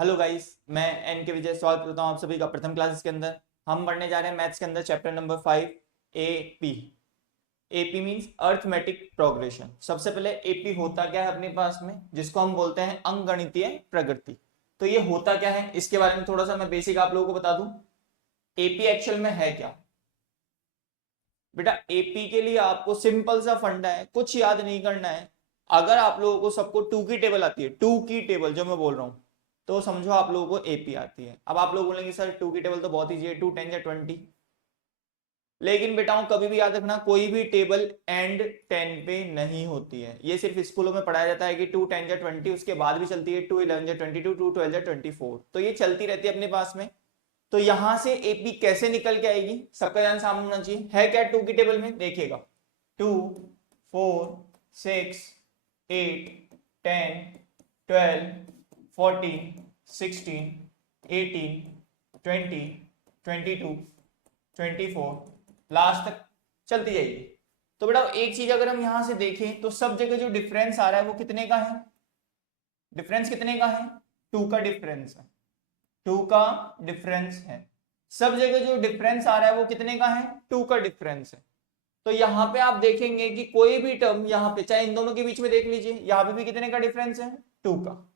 Hello guys, मैं N के विजय स्वागत करता हूँ आप सभी का प्रथम क्लासेस के अंदर। हम पढ़ने जा रहे हैं मैथ्स के अंदर chapter number 5 AP. AP means arithmetic progression. सबसे पहले एपी होता क्या है अपने पास में, जिसको हम बोलते हैं अंकगणितीय प्रगति। तो ये होता क्या है इसके बारे में थोड़ा सा मैं बेसिक आप लोगों को बता दूं। एपी एक्चुअल में है क्या बेटा? एपी के लिए आपको सिंपल सा फंडा है, कुछ याद नहीं करना है। अगर आप लोगों को सबको टू की टेबल आती है, टू की टेबल जो मैं बोल रहा हूं, तो समझो आप लोगों को एपी आती है। अब आप लोग बोलेंगे सर टू की टेबल तो बहुत ईजी है, 2 10 या 20। लेकिन बेटाओं कभी भी याद रखना, कोई भी टेबल एंड 10 पे नहीं होती है। ये सिर्फ स्कूलों में पढ़ाया जाता है कि 2 10 या 20, उसके बाद भी चलती है 2 11 या 22, 2 12 या 24, तो ये चलती रहती है अपने पास में। तो यहां से एपी कैसे निकल के आएगी, सबका ध्यान सामने होना चाहिए। है क्या टू की टेबल में? देखिएगा, 2 4 6 8 10 12 14 16 18 20 22 24 लास्ट तक चलती जाएगी। तो बेटा एक चीज अगर हम यहां से देखें तो सब जगह जो डिफरेंस आ रहा है वो कितने का है? डिफरेंस कितने का है? 2 का डिफरेंस है। 2 का डिफरेंस है। सब जगह जो डिफरेंस आ रहा है वो कितने का है? 2 का डिफरेंस है। तो यहां पे आप देखेंगे कि कोई भी टर्म यहां पे, चाहे इन दोनों के बीच में देख लीजिए, यहां पे भी कितने का डिफरेंस है? 2 का।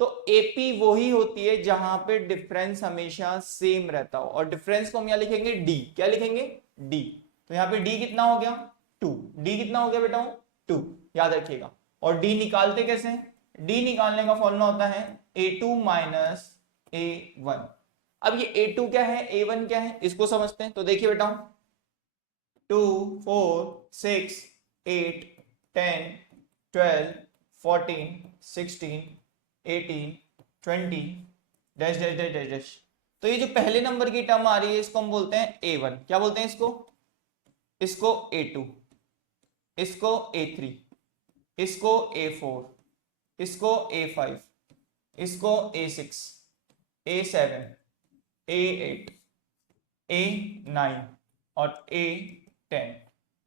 तो एपी वही होती है जहां पे डिफरेंस हमेशा सेम रहता हो, और डिफरेंस को हम यहां लिखेंगे डी। क्या लिखेंगे? डी। तो यहां पे डी कितना हो गया? 2। डी कितना हो गया बेटा? 2। याद रखिएगा। और डी निकालते कैसे? डी निकालने का फॉर्मूला होता है a2 माइनस a1। अब ये a2 क्या है, a1 क्या है, इसको समझते हैं। तो देखिए बेटा, 2 4 6 8 10 12 14 16 18 20 dash dash dash dash dash. तो ये जो पहले नंबर की टर्म आ रही है इसको हम बोलते हैं a1। क्या बोलते हैं इसको? इसको a2, इसको a3, इसको a4, इसको a5, इसको a6, a7, a8, a9 और a10।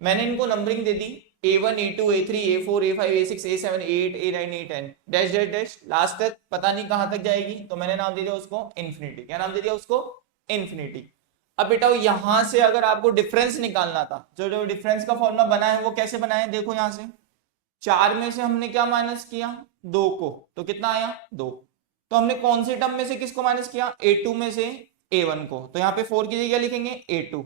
मैंने इनको नंबरिंग दे दी, a1 a2 a3 a4 a5 a6 a7 a8 a9 a10 dash dash dash, last तक पता नहीं कहां तक जाएगी, तो मैंने नाम दे दिया उसको इन्फिनिटी। क्या नाम दे दिया उसको? इन्फिनिटी। अब बेटा यहां से अगर आपको डिफरेंस निकालना था, जो जो डिफरेंस का फॉर्मूला बना है वो कैसे बना है देखो। यहां से 4 में से हमने क्या माइनस किया? 2 को, तो कितना आया? 2। तो हमने कौन सी टर्म में से किसको माइनस किया? a2 में से a1 को। तो यहाँ पे 4 की जगह लिखेंगे a2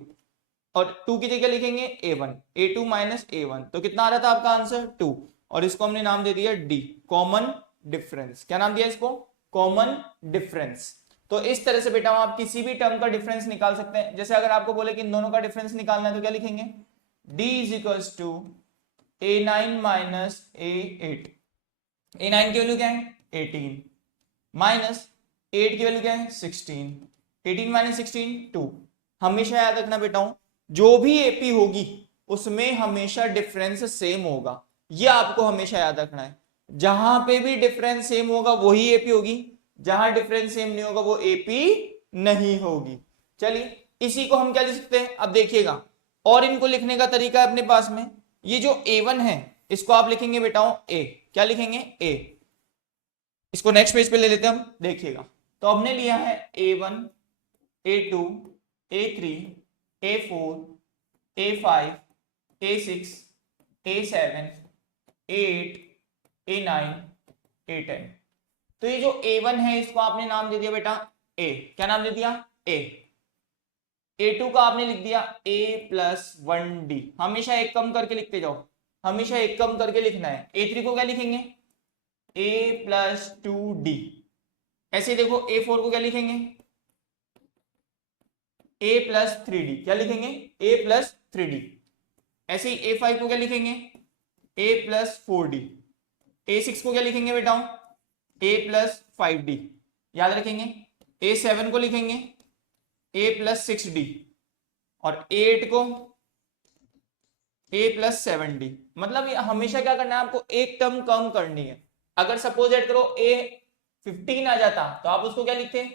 और 2 की जगह लिखेंगे a1। a2 माइनस a1, तो कितना आ रहा था आपका आंसर? 2। और इसको हमने नाम दे दिया d, कॉमन डिफरेंस। क्या नाम दिया इसको? Common difference. तो इस तरह से बेटा आप किसी भी टर्म का डिफरेंस निकाल सकते हैं। जैसे अगर आपको बोले कि इन दोनों का डिफरेंस निकालना है तो क्या लिखेंगे? d is equals to a9 minus a8। a9 की वैल्यू क्या है? 18 माइनस 8 की वैल्यू क्या है? 16। 18 माइनस 16 2। हमेशा याद रखना बेटाओं, जो भी एपी होगी उसमें हमेशा डिफरेंस सेम होगा। ये आपको हमेशा याद रखना है। जहां पे भी डिफरेंस सेम होगा वही एपी होगी, जहां डिफरेंस सेम नहीं होगा वो एपी नहीं होगी। चलिए इसी को हम क्या लिख सकते हैं, अब देखिएगा। और इनको लिखने का तरीका है अपने पास में। ये जो a1 है इसको आप लिखेंगे बेटाओं a। क्या लिखेंगे? a। इसको नेक्स्ट पेज पे ले लेते हैं हम, देखिएगा। तो हमने लिया है a1 a2 a3 a4 a5 a6 a7 a8 a9 a10। तो ये जो a1 है इसको आपने नाम दे दिया बेटा a। क्या नाम दे दिया? a। a2 का आपने लिख दिया a प्लस 1d। हमेशा एक कम करके लिखते जाओ, हमेशा एक कम करके लिखना है। a3 को क्या लिखेंगे? a plus 2d। ऐसे ही देखो a4 को क्या लिखेंगे? a plus 3d। क्या लिखेंगे? a plus 3d। ऐसे ही a5 को क्या लिखेंगे? a plus 4d। a6 को क्या लिखेंगे बेटाओ? a plus 5d। याद रखेंगे। a7 को लिखेंगे a प्लस 6d और a8 को a प्लस 7d। मतलब ये हमेशा क्या करना है आपको? एक टर्म कम करनी है। अगर सपोज एड करो a 15 आ जाता तो आप उसको क्या लिखते?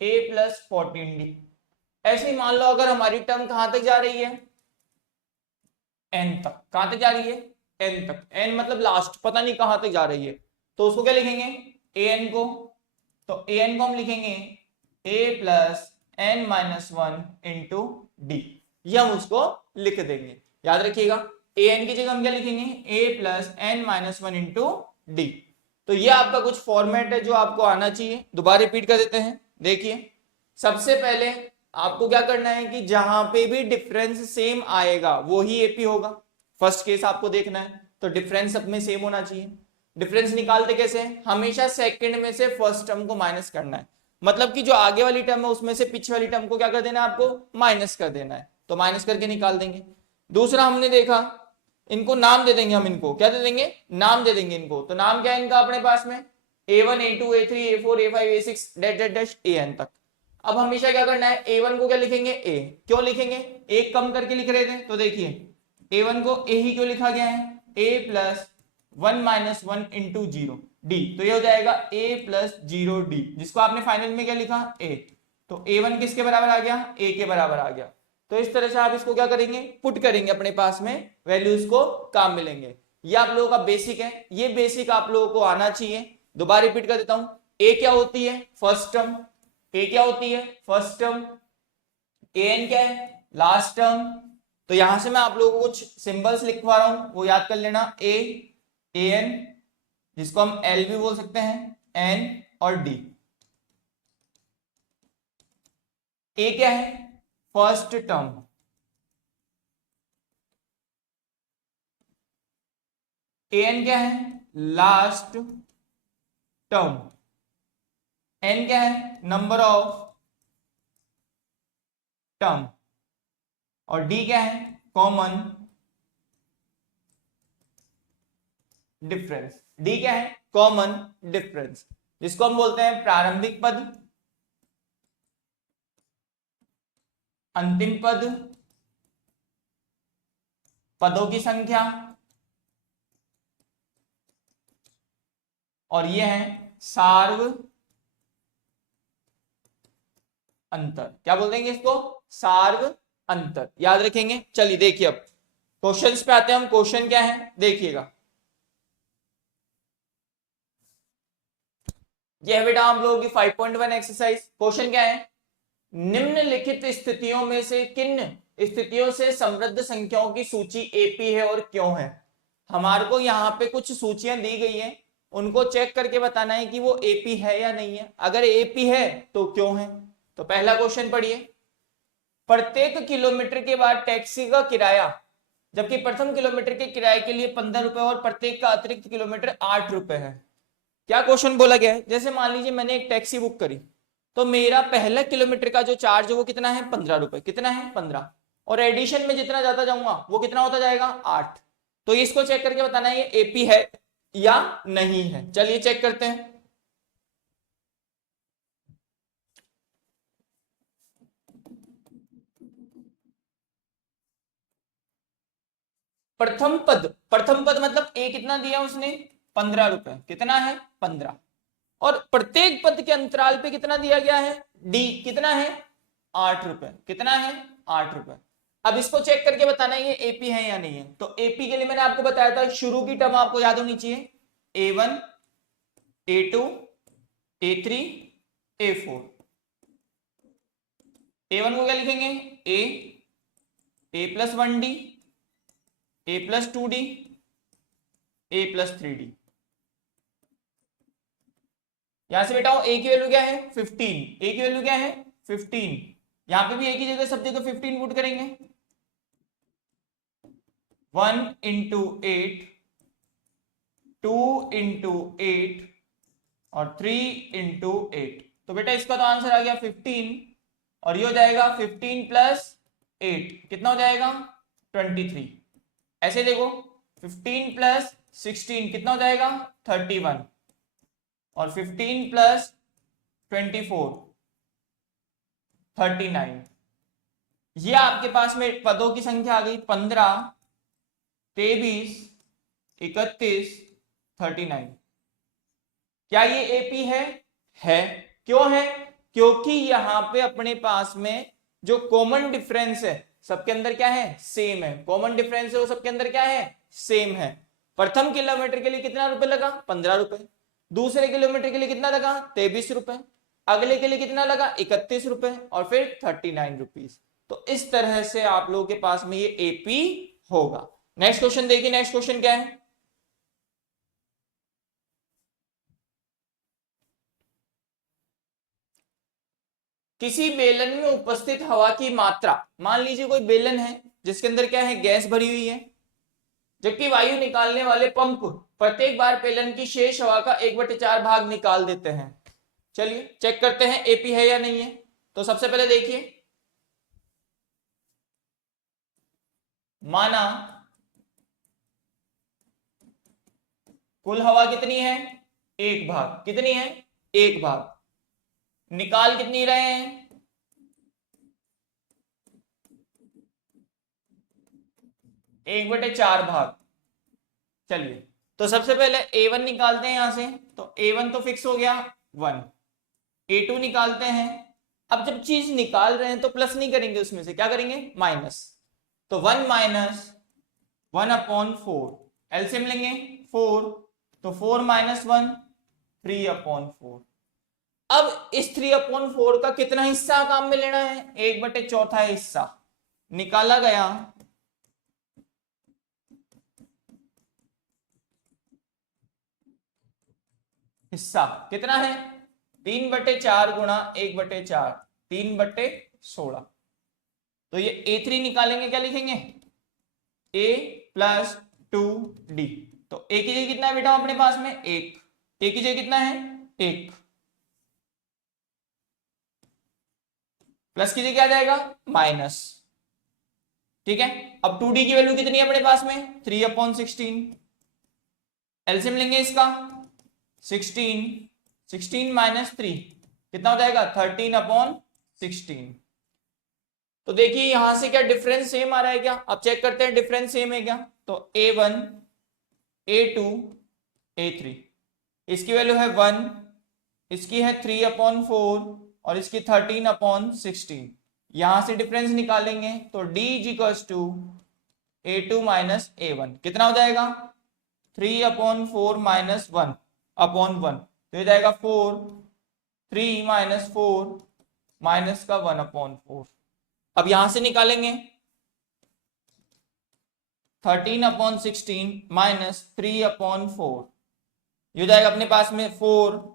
a plus 14d। ऐसे ही मान लो अगर हमारी टर्म कहां तक जा रही है? n तक। कहां तक जा रही है? n तक। n मतलब लास्ट, पता नहीं कहां तक जा रही है, तो उसको क्या लिखेंगे? an को तो ए एन को हम लिखेंगे a plus n minus one into d, ये हम उसको लिख देंगे। याद रखिएगा ए एन की जगह हम क्या लिखेंगे, a plus n minus one into d. तो ये आपका कुछ फॉर्मेट है जो आपको आना चाहिए। दोबारा रिपीट कर देते हैं। देखिए सबसे पहले आपको क्या करना है कि जहां पे भी डिफरेंस सेम आएगा वो ही एपी होगा। फर्स्ट केस आपको देखना है, तो डिफरेंस सब में सेम होना चाहिए। डिफरेंस निकालते कैसे हैं, हमेशा सेकंड में से फर्स्ट टर्म को माइनस करना है। मतलब कि जो आगे वाली टर्म है उसमें से पीछे वाली टर्म को क्या कर देना है, आपको माइनस कर देना है। तो माइनस करके निकाल देंगे। दूसरा हमने देखा, इनको नाम दे देंगे, हम इनको क्या दे देंगे, नाम दे देंगे इनको। तो नाम क्या है इनका अपने पास में, A1 A2 A3 A4 A5 A6 dash dash dash AN तक। अब हमेशा क्या करना है, A1 को क्या लिखेंगे A, क्यों लिखेंगे, एक कम करके लिख रहे थे। तो देखिए A1 को A ही क्यों लिखा गया है, A plus one minus one into zero D, तो ये हो जाएगा A प्लस जीरो डी, जिसको आपने फाइनल में क्या लिखा A। तो A1 किसके बराबर आ गया, A के बराबर आ गया। तो इस तरह से आप इसको क्या करेंगे, पुट करेंगे अपने पास में, वैल्यूज को काम मिलेंगे। ये आप लोगों का बेसिक है, ये बेसिक आप लोगों को आना चाहिए। दोबारा रिपीट कर देता हूं, ए क्या होती है, फर्स्ट टर्म, ए क्या होती है, फर्स्ट टर्म, ए एन क्या है, लास्ट टर्म। तो यहां से मैं आप लोगों को कुछ सिंबल्स लिखवा रहा हूं, वो याद कर लेना। ए, ए एन, जिसको हम एल भी बोल सकते हैं, एन और डी। ए क्या है, फर्स्ट टर्म, ए एन क्या है, लास्ट टर्म, एन क्या है, नंबर ऑफ टर्म, और डी क्या है, कॉमन डिफरेंस। डी क्या है, कॉमन डिफरेंस, जिसको हम बोलते हैं प्रारंभिक पद, अंतिम पद, पदों की संख्या, और ये है सार्व अंतर। क्या बोल देंगे इसको, सार्व अंतर, याद रखेंगे। चलिए देखिए अब क्वेश्चंस पे आते हैं हम। क्वेश्चन क्या है देखिएगा, ये है बेटा आप लोगों की 5.1 एक्सरसाइज। क्वेश्चन क्या है, निम्नलिखित स्थितियों में से किन स्थितियों से समृद्ध संख्याओं की सूची एपी है और क्यों है। हमारे को यहाँ पे कुछ सूचियां दी गई हैं, उनको चेक करके बताना है कि वो एपी है या नहीं है। अगर एपी है तो क्यों है। तो पहला क्वेश्चन पढ़िए, प्रत्येक किलोमीटर के बाद टैक्सी का किराया, जबकि प्रथम किलोमीटर के किराए के लिए 15 रुपए और प्रत्येक का अतिरिक्त किलोमीटर 8 रुपए है। क्या क्वेश्चन बोला गया है, जैसे मान लीजिए मैंने एक टैक्सी बुक करी, तो मेरा पहला किलोमीटर का जो चार्ज है वो कितना है, 15 रुपए, कितना है 15, और एडिशन में जितना ज्यादा जाऊंगा वो कितना होता जाएगा, 8। तो इसको चेक करके बताना है ये एपी है या नहीं है। चलिए चेक करते हैं। प्रथम पद मतलब ए कितना दिया उसने, 15 रुपए, कितना है 15, और प्रत्येक पद के अंतराल पे कितना दिया गया है, डी कितना है 8 रुपए, कितना है 8 रुपए। अब इसको चेक करके बताना है ये एपी है या नहीं है। तो एपी के लिए मैंने आपको बताया था शुरू की टर्म आपको याद होनी चाहिए, A1 A2 A3 A4। A1 को क्या लिखेंगे, A plus 1D, A plus 2D, A plus 3D। यहां से बेटा ए की वैल्यू क्या है 15, ए की वैल्यू क्या है 15, यहां पे भी ए की जगह सब जगह 15 पुट करेंगे। 1 इंटू 8, 2 इंटू 8 और 3 इंटू 8। तो बेटा इसका तो आंसर आ गया 15, और ये हो जाएगा 15 प्लस 8 कितना हो जाएगा 23। ऐसे देखो 15 प्लस 16 कितना हो जाएगा 31, और 15 प्लस 24 39। ये आपके पास में पदों की संख्या आ गई 15, 23, 31, 39। क्या ये एपी है क्यों है, क्योंकि यहां पे अपने पास में जो कॉमन डिफरेंस है सबके अंदर क्या है, सेम है। कॉमन डिफरेंस है वो सबके अंदर क्या है, सेम है। प्रथम किलोमीटर के लिए कितना रुपए लगा, 15 रुपए। दूसरे किलोमीटर के लिए कितना लगा 23 रुपए, अगले के लिए कितना लगा 31 रुपए और फिर 39 रुपीज। तो इस तरह से आप लोगों के पास में ये एपी होगा। नेक्स्ट क्वेश्चन देखिए, नेक्स्ट क्वेश्चन क्या है। किसी बेलन में उपस्थित हवा की मात्रा, मान लीजिए कोई बेलन है जिसके अंदर क्या है गैस भरी हुई है, जबकि वायु निकालने वाले पंप प्रत्येक बार बेलन की शेष हवा का 1/4 भाग निकाल देते हैं। चलिए चेक करते हैं एपी है या नहीं है। तो सबसे पहले देखिए, माना कुल हवा कितनी है 1 भाग, कितनी है 1 भाग, निकाल कितनी रहे हैं 1/4 भाग। चलिए तो सबसे पहले A1 निकालते हैं यहां से, तो A1 तो फिक्स हो गया 1, A2 निकालते हैं। अब जब चीज निकाल रहे हैं तो प्लस नहीं करेंगे, उसमें से क्या करेंगे माइनस, तो 1 माइनस 1/4, एलसीएम लेंगे 4, तो 4 माइनस 1 3/4। अब इस 3/4 का कितना हिस्सा काम में लेना है 1/4 हिस्सा, निकाला गया हिस्सा कितना है 3/4 गुणा 1/4, 3/16। तो ये A3 निकालेंगे, क्या लिखेंगे A प्लस 2D। तो A की जगह कितना है बेटा अपने पास में 1, A की जगह कितना है 1, प्लस की जगह क्या आ जाएगा माइनस, ठीक है। अब 2D की वैल्यू कितनी है अपने पास में 3/16, एलसीएम लेंगे इसका 16, 16 माइनस 3 कितना हो जाएगा 13/16। तो देखिए यहां से क्या डिफरेंस सेम आ रहा है क्या, अब चेक करते हैं डिफरेंस सेम है क्या। तो A1 A2 A3, इसकी वैल्यू है 1, इसकी है 3/4 और इसकी 13/16। यहां से डिफरेंस निकालेंगे तो D equals to A2 minus A1 कितना हो जाएगा 3/4 माइनस 1/1, तो ये जाएगा 4, 3 माइनस 4 माइनस का 1/4। अब यहां से निकालेंगे 13/16 माइनस 3/4, ये जाएगा अपने पास में 4,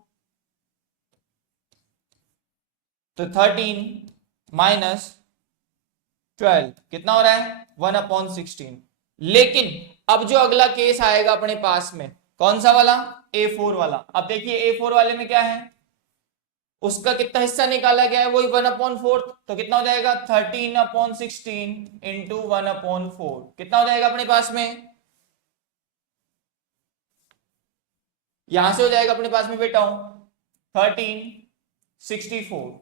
तो 13 माइनस 12 कितना हो रहा है 1/16। लेकिन अब जो अगला केस आएगा अपने पास में कौन सा वाला A4 वाला, अब देखिए A4 वाले में क्या है, उसका कितना हिस्सा निकाला गया है वही 1/4, तो कितना हो जाएगा 13/16 इंटू 1/4 कितना हो जाएगा अपने पास में, यहां से हो जाएगा अपने पास में बेटा 1364।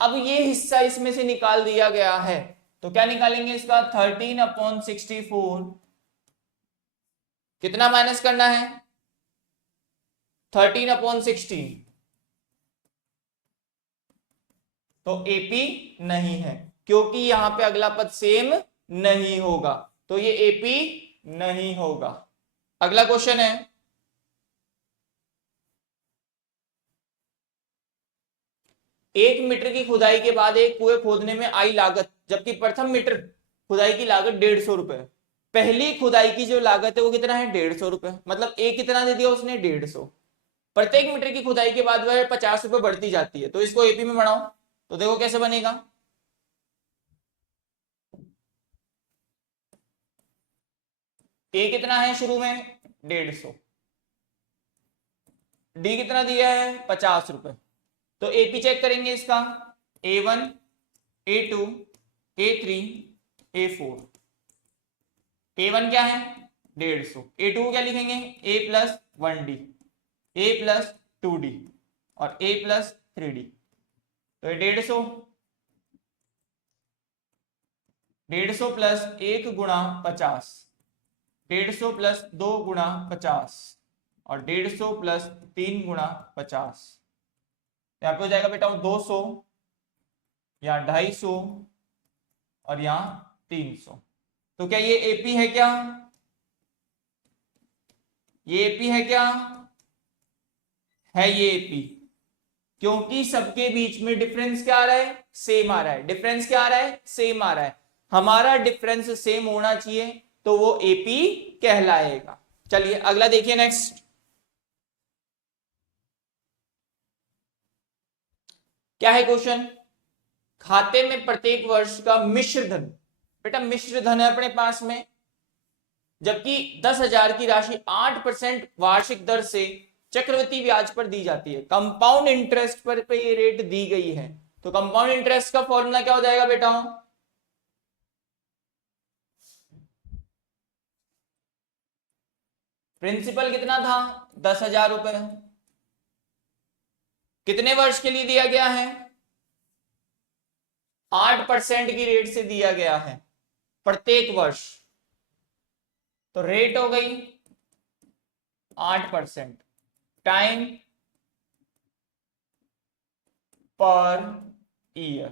अब ये हिस्सा इसमें से निकाल दिया गया है, तो क्या निकालेंगे इसका 13/64, कितना माइनस करना है 13/16, तो एपी नहीं है क्योंकि यहां पे अगला पद सेम नहीं होगा, तो ये एपी नहीं होगा। अगला क्वेश्चन है, 1 मीटर की खुदाई के बाद एक कुएं खोदने में आई लागत, जबकि प्रथम मीटर खुदाई की लागत 150 रुपए, पहली खुदाई की जो लागत है वो कितना है 150 रुपए, मतलब एक कितना दे दिया उसने 150, प्रत्येक मीटर की खुदाई के बाद वह 50 रुपए बढ़ती जाती है, तो इसको एपी में बढ़ाओ तो देखो कैसे बनेगा। ए कितना है शुरू में 150, डी कितना दिया है 50 रुपए, तो एपी चेक करेंगे इसका A1 A2 A3 A4, A1 क्या है 150, A2 क्या लिखेंगे A plus 1D, A plus 2D और A प्लस 3D, तो ये 150 प्लस 1 गुणा 50, 150 प्लस 2 गुणा 50 और 150 प्लस 3 गुणा 50, यहाँ पे हो जाएगा बेटा 200, यहाँ 250 और यहाँ 300। तो क्या ये एपी है क्या, ये एपी है क्या, है ये एपी, क्योंकि सबके बीच में डिफरेंस क्या आ रहा है, सेम आ रहा है। डिफरेंस क्या आ रहा है, सेम आ रहा है। हमारा डिफरेंस सेम होना चाहिए तो वो एपी कहलाएगा। चलिए अगला देखिए, नेक्स्ट क्या है क्वेश्चन। खाते में प्रत्येक वर्ष का मिश्र धन, बेटा मिश्र धन है अपने पास में, जबकि 10,000 की राशि 8% वार्षिक दर से चक्रवृद्धि ब्याज पर दी जाती है। कंपाउंड इंटरेस्ट पर पे ये रेट दी गई है, तो कंपाउंड इंटरेस्ट का फॉर्मूला क्या हो जाएगा बेटा, प्रिंसिपल कितना था 10,000 रुपए, कितने वर्ष के लिए दिया गया है, 8% की रेट से दिया गया है प्रत्येक वर्ष, तो रेट हो गई 8% टाइम पर ईयर।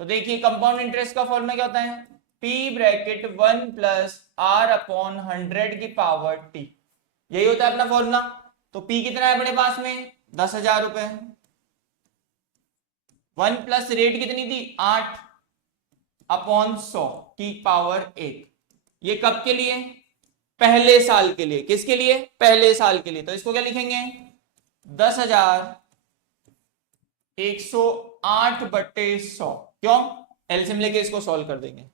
तो देखिए कंपाउंड इंटरेस्ट का फॉर्मूला क्या होता है, P bracket 1 plus R upon 100 की पावर T, यही होता है अपना फॉर्मूला। तो P कितना है अपने पास में 10,000 रुपए, 1 प्लस रेट कितनी थी 8 अपॉन 100 की पावर 1, ये कब के लिए, पहले साल के लिए। किसके लिए, पहले साल के लिए। तो इसको क्या लिखेंगे 10,108/100, क्यों, एलसीएम लेके इसको सॉल्व कर देंगे।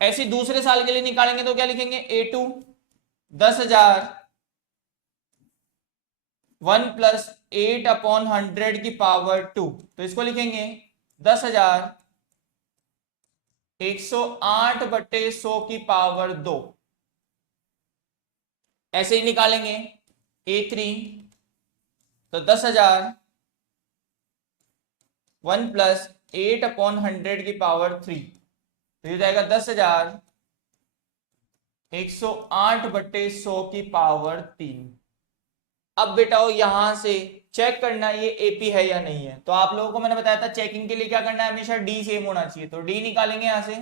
ऐसे दूसरे साल के लिए निकालेंगे तो क्या लिखेंगे A2 10,000 1 प्लस 8 अपॉन 100 की पावर 2, तो इसको लिखेंगे 10,108/100 की पावर 2। ऐसे ही निकालेंगे A3 तो 10,000 1 प्लस 8 अपॉन 100 की पावर 3, तो ये जाएगा 10,108/100 की पावर 3। अब बेटा यहां से चेक करना ये एपी है या नहीं है। तो आप लोगों को मैंने बताया था चेकिंग के लिए क्या करना है, हमेशा डी सेम होना चाहिए। तो डी निकालेंगे यहां से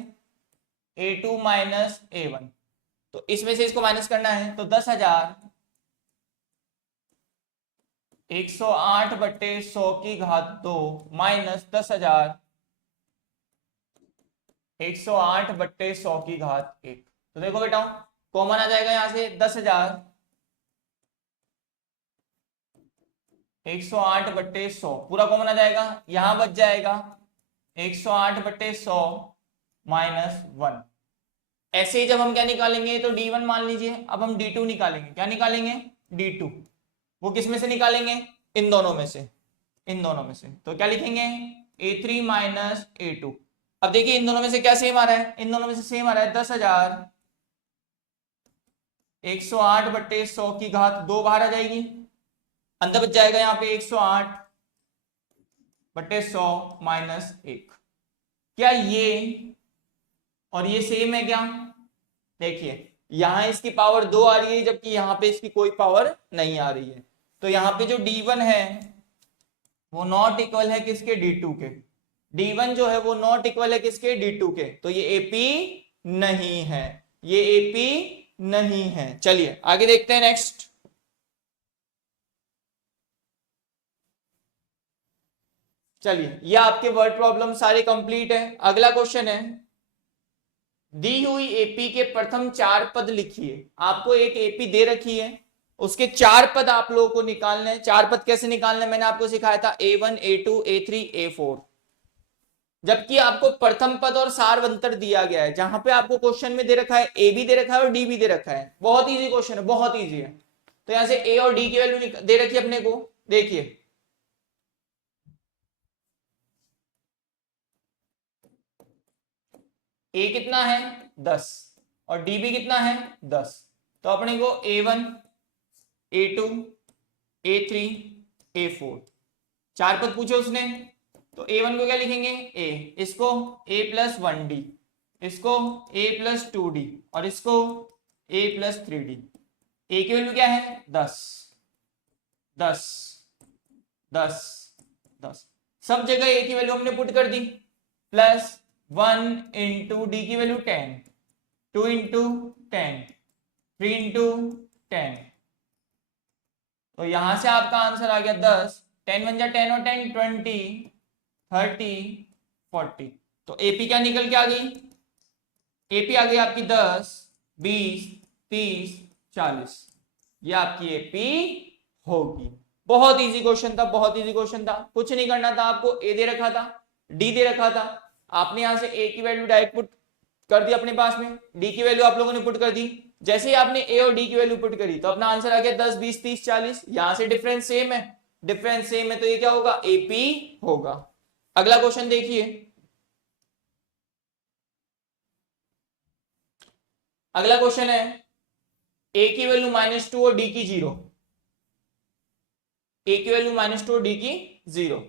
A2 माइनस A1, तो इसमें से इसको माइनस करना है, तो 10,108/100 की घात 2 माइनस 10,108/100 की घात 1। तो देखो बेटा कॉमन आ जाएगा यहां से 10,108/100 पूरा कॉमन आ जाएगा, यहां बच जाएगा 108/100 माइनस 1। ऐसे ही जब हम क्या निकालेंगे तो D1 मान लीजिए, अब हम D2 निकालेंगे। क्या निकालेंगे D2, वो किस में से निकालेंगे, इन दोनों में से, इन दोनों में से। तो क्या लिखेंगे A3 माइनस A2। अब देखिए इन दोनों में से क्या सेम आ रहा है, इन दोनों में से सेम आ रहा है 10,108/100 की घात 2 बाहर आ जाएगी, अंदर बच जाएगा यहाँ पे 108/100 माइनस 1। क्या ये और ये सेम है क्या, देखिए यहां इसकी पावर 2 आ रही है जबकि यहां पे इसकी कोई पावर नहीं आ रही है। तो यहां पे जो D1 है वो नॉट इक्वल है किसके, D2 के। D1 जो है वो नॉट इक्वल है किसके, D2 के। तो ये AP नहीं है, ये AP नहीं है। चलिए आगे देखते हैं नेक्स्ट। चलिए ये आपके वर्ड प्रॉब्लम सारे कंप्लीट है। अगला क्वेश्चन है, दी हुई एपी के प्रथम 4 पद लिखिए। आपको एक एपी दे रखी है, उसके 4 पद आप लोगों को निकालने हैं। 4 पद कैसे निकालने मैंने आपको सिखाया था, A1 A2 A3 A4। जबकि आपको प्रथम पद और सार्वंतर दिया गया है, जहां पे आपको क्वेश्चन में दे रखा है ए भी दे रखा है और डी भी दे रखा है। बहुत इजी क्वेश्चन है, बहुत इजी है। तो यहां से ए और डी की वैल्यू दे रखी है अपने को, देखिए ए कितना है 10 और डी भी कितना है 10। तो अपने को A1 A2 A3 A4 4 पद पूछे उसने। तो A1 को क्या लिखेंगे A, इसको A प्लस 1D, इसको A प्लस 2D और इसको A प्लस 3D। A की वैल्यू क्या है 10 10 10 10, सब जगह A की वैल्यू हमने पुट कर दी। प्लस 1 इंटू डी की वैल्यू 10, 2 इंटू 10, 3 इंटू 10। तो यहां से आपका आंसर आ गया 10 10 वन जा 10 और 10 20 30 40। तो एपी क्या निकल के आ गई? एपी आ गई आपकी 10 20 30 40। ये आपकी एपी होगी। बहुत इजी क्वेश्चन था, बहुत इजी क्वेश्चन था। कुछ नहीं करना था आपको, ए दे रखा था, डी दे रखा था, आपने यहां से ए की वैल्यू डायरेक्ट पुट कर दी अपने पास में, डी की वैल्यू आप लोगों ने पुट कर दी। जैसे ही आपने ए और डी की वैल्यू पुट करी तो अपना आंसर आ गया 10 20 30 40। यहां से डिफरेंस सेम है, डिफरेंस सेम है तो ये क्या होगा? एपी होगा। अगला क्वेश्चन देखिए, अगला क्वेश्चन है ए की वैल्यू -2 और डी की 0। ए की वैल्यू -2 और डी की 0।